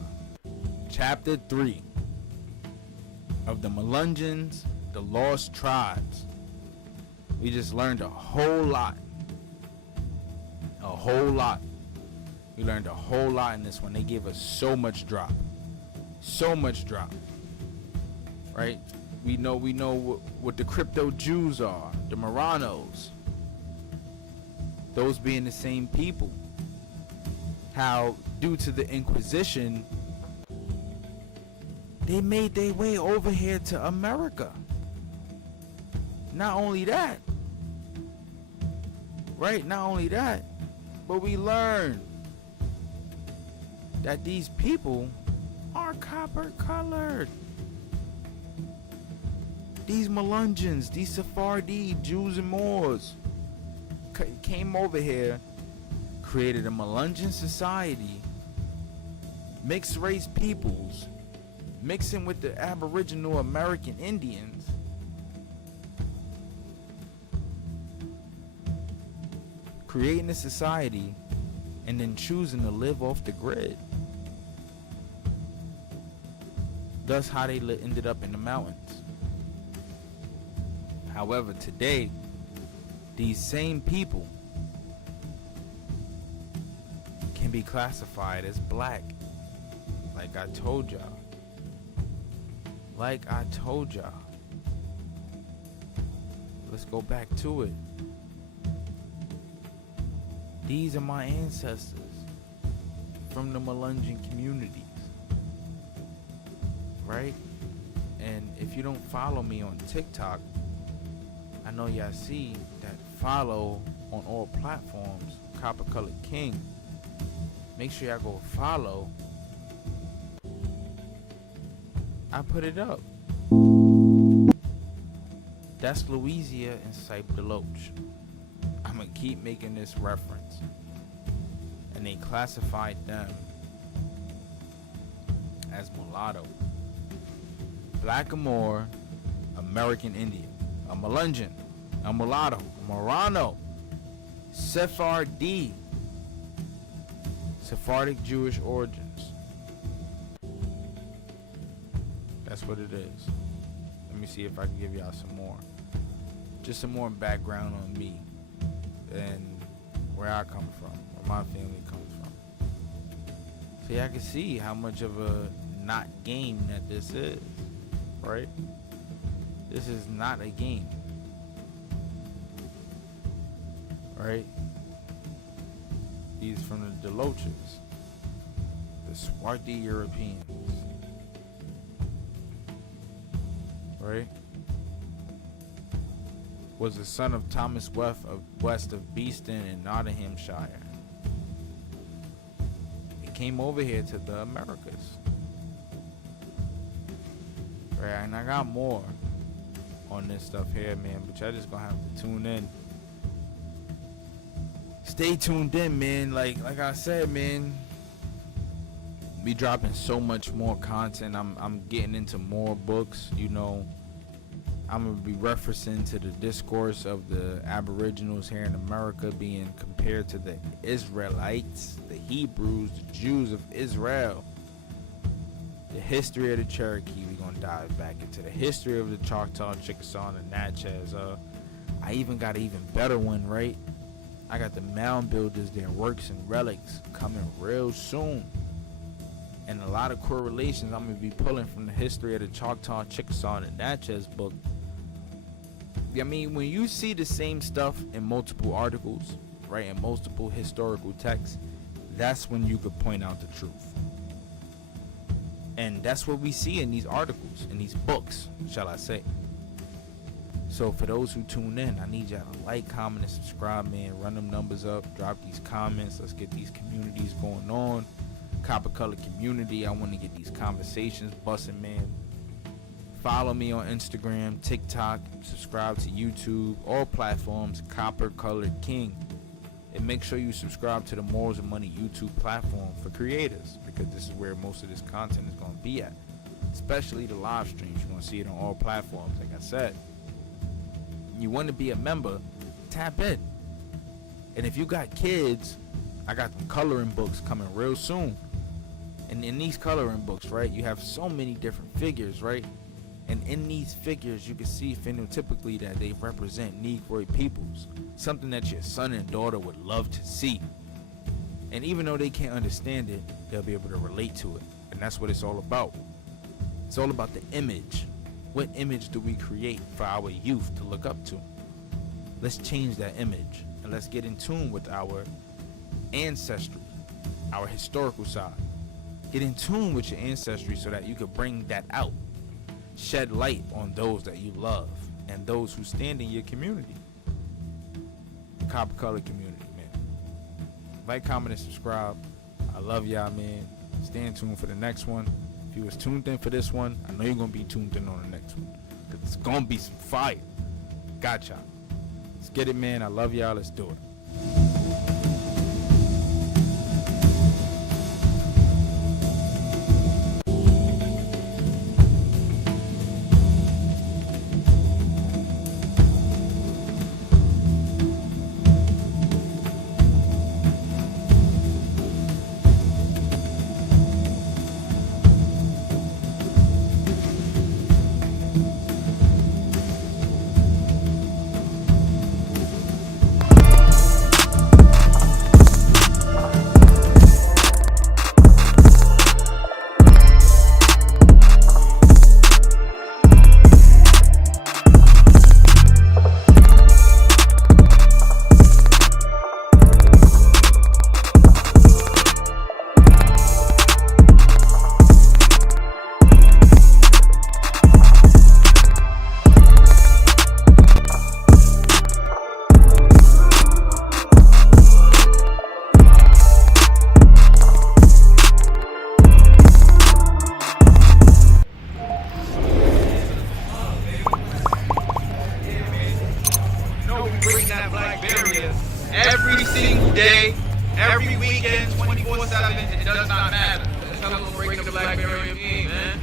Chapter 3 of the Melungeons, the Lost Tribes. We just learned a whole lot. We learned a whole lot in this one. They gave us so much drop. Right? We know what the crypto Jews are, the Marranos. Those being the same people. How, due to the Inquisition, they made their way over here to America. Not only that, but we learned that these people are copper colored. These Melungeons, these Sephardi Jews and Moors came over here, created a Melungeon society, mixed race peoples, mixing with the Aboriginal American Indians, creating a society, and then choosing to live off the grid. Thus how they ended up in the mountains. However, today, these same people can be classified as black. Like I told y'all. Let's go back to it. These are my ancestors from the Melungeon communities. Right? And if you don't follow me on TikTok, I know y'all see that follow on all platforms, Copper Colored King. Make sure y'all go follow. I put it up. That's Louisia and Cypher Deloach. I'm gonna keep making this reference. And they classified them as mulatto, Blackamoor, American Indian, a Melungeon, a mulatto, a Marrano, Sephardi, Sephardic Jewish origins. That's what it is. Let me see if I can give y'all some more. Just some more background on me and where I come from, where my family comes from. So y'all can see how much of a not game that this is, right? This is not a game, right? These from the Deloachers, the swarthy Europeans, right? Was the son of Thomas West of Beeston in Nottinghamshire. He came over here to the Americas. Right, and I got more on this stuff here, man, but y'all just gonna have to tune in. Stay tuned in, man. Like I said, man, we dropping so much more content. I'm getting into more books, you know. I'm gonna be referencing to the discourse of the Aboriginals here in America being compared to the Israelites, the Hebrews, the Jews of Israel. The history of the Cherokee, we're gonna dive back into the history of the Choctaw, Chickasaw, and the Natchez. I even got an even better one, right? I got the mound builders, their works and relics coming real soon. And a lot of correlations I'm gonna be pulling from the history of the Choctaw, Chickasaw, and the Natchez book. I mean, when you see the same stuff in multiple articles, right, in multiple historical texts, that's when you could point out the truth. And that's what we see in these articles, in these books, shall I say. So for those who tune in, I need y'all to like, comment, and subscribe, man. Run them numbers up, drop these comments. Let's get these communities going on. Copper Color community, I want to get these conversations busting, man. Follow me on Instagram, TikTok, subscribe to YouTube, all platforms, Copper Color King. And make sure you subscribe to the Morals of Money YouTube platform for creators, because this is where most of this content is going to be at, especially the live streams. You're going to see it on all platforms, like I said. You want to be a member, tap in. And if you got kids, I got them coloring books coming real soon. And in these coloring books, right, you have so many different figures, right? And in these figures, you can see phenotypically that they represent Negroid peoples, something that your son and daughter would love to see. And even though they can't understand it, they'll be able to relate to it. And that's what it's all about. It's all about the image. What image do we create for our youth to look up to? Let's change that image, and let's get in tune with our ancestry, our historical side. Get in tune with your ancestry so that you can bring that out. Shed light on those that you love and those who stand in your community. The Copper Color community, man. Like, comment, and subscribe. I love y'all, man. Stay tuned for the next one. If you was tuned in for this one, I know you're going to be tuned in on the next one, because it's going to be some fire. Got y'all. Let's get it, man. I love y'all. Let's do it. Every single day, every weekend, 24/7, it does not matter. Tell them to break the black barrier mean, man.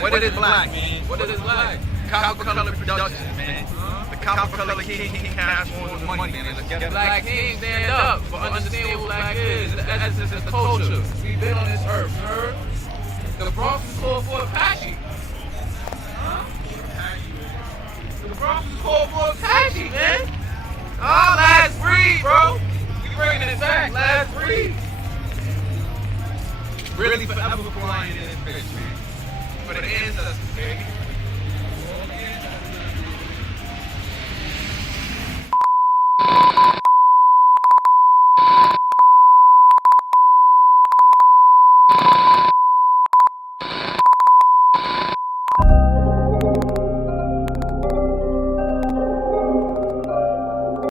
What is black, man? What is black? Copper Color Productions, man. The Copper Color King cash more money, man. Let's get Black King, stand up for understanding what black is. The essence is the culture. We've been on this earth, you heard? The Bronx was called for Apache. The Bronx was called for Apache, man. Last breed, bro. We bringing it back, last breed. really forever flying in this bitch, man. For the ancestors, baby.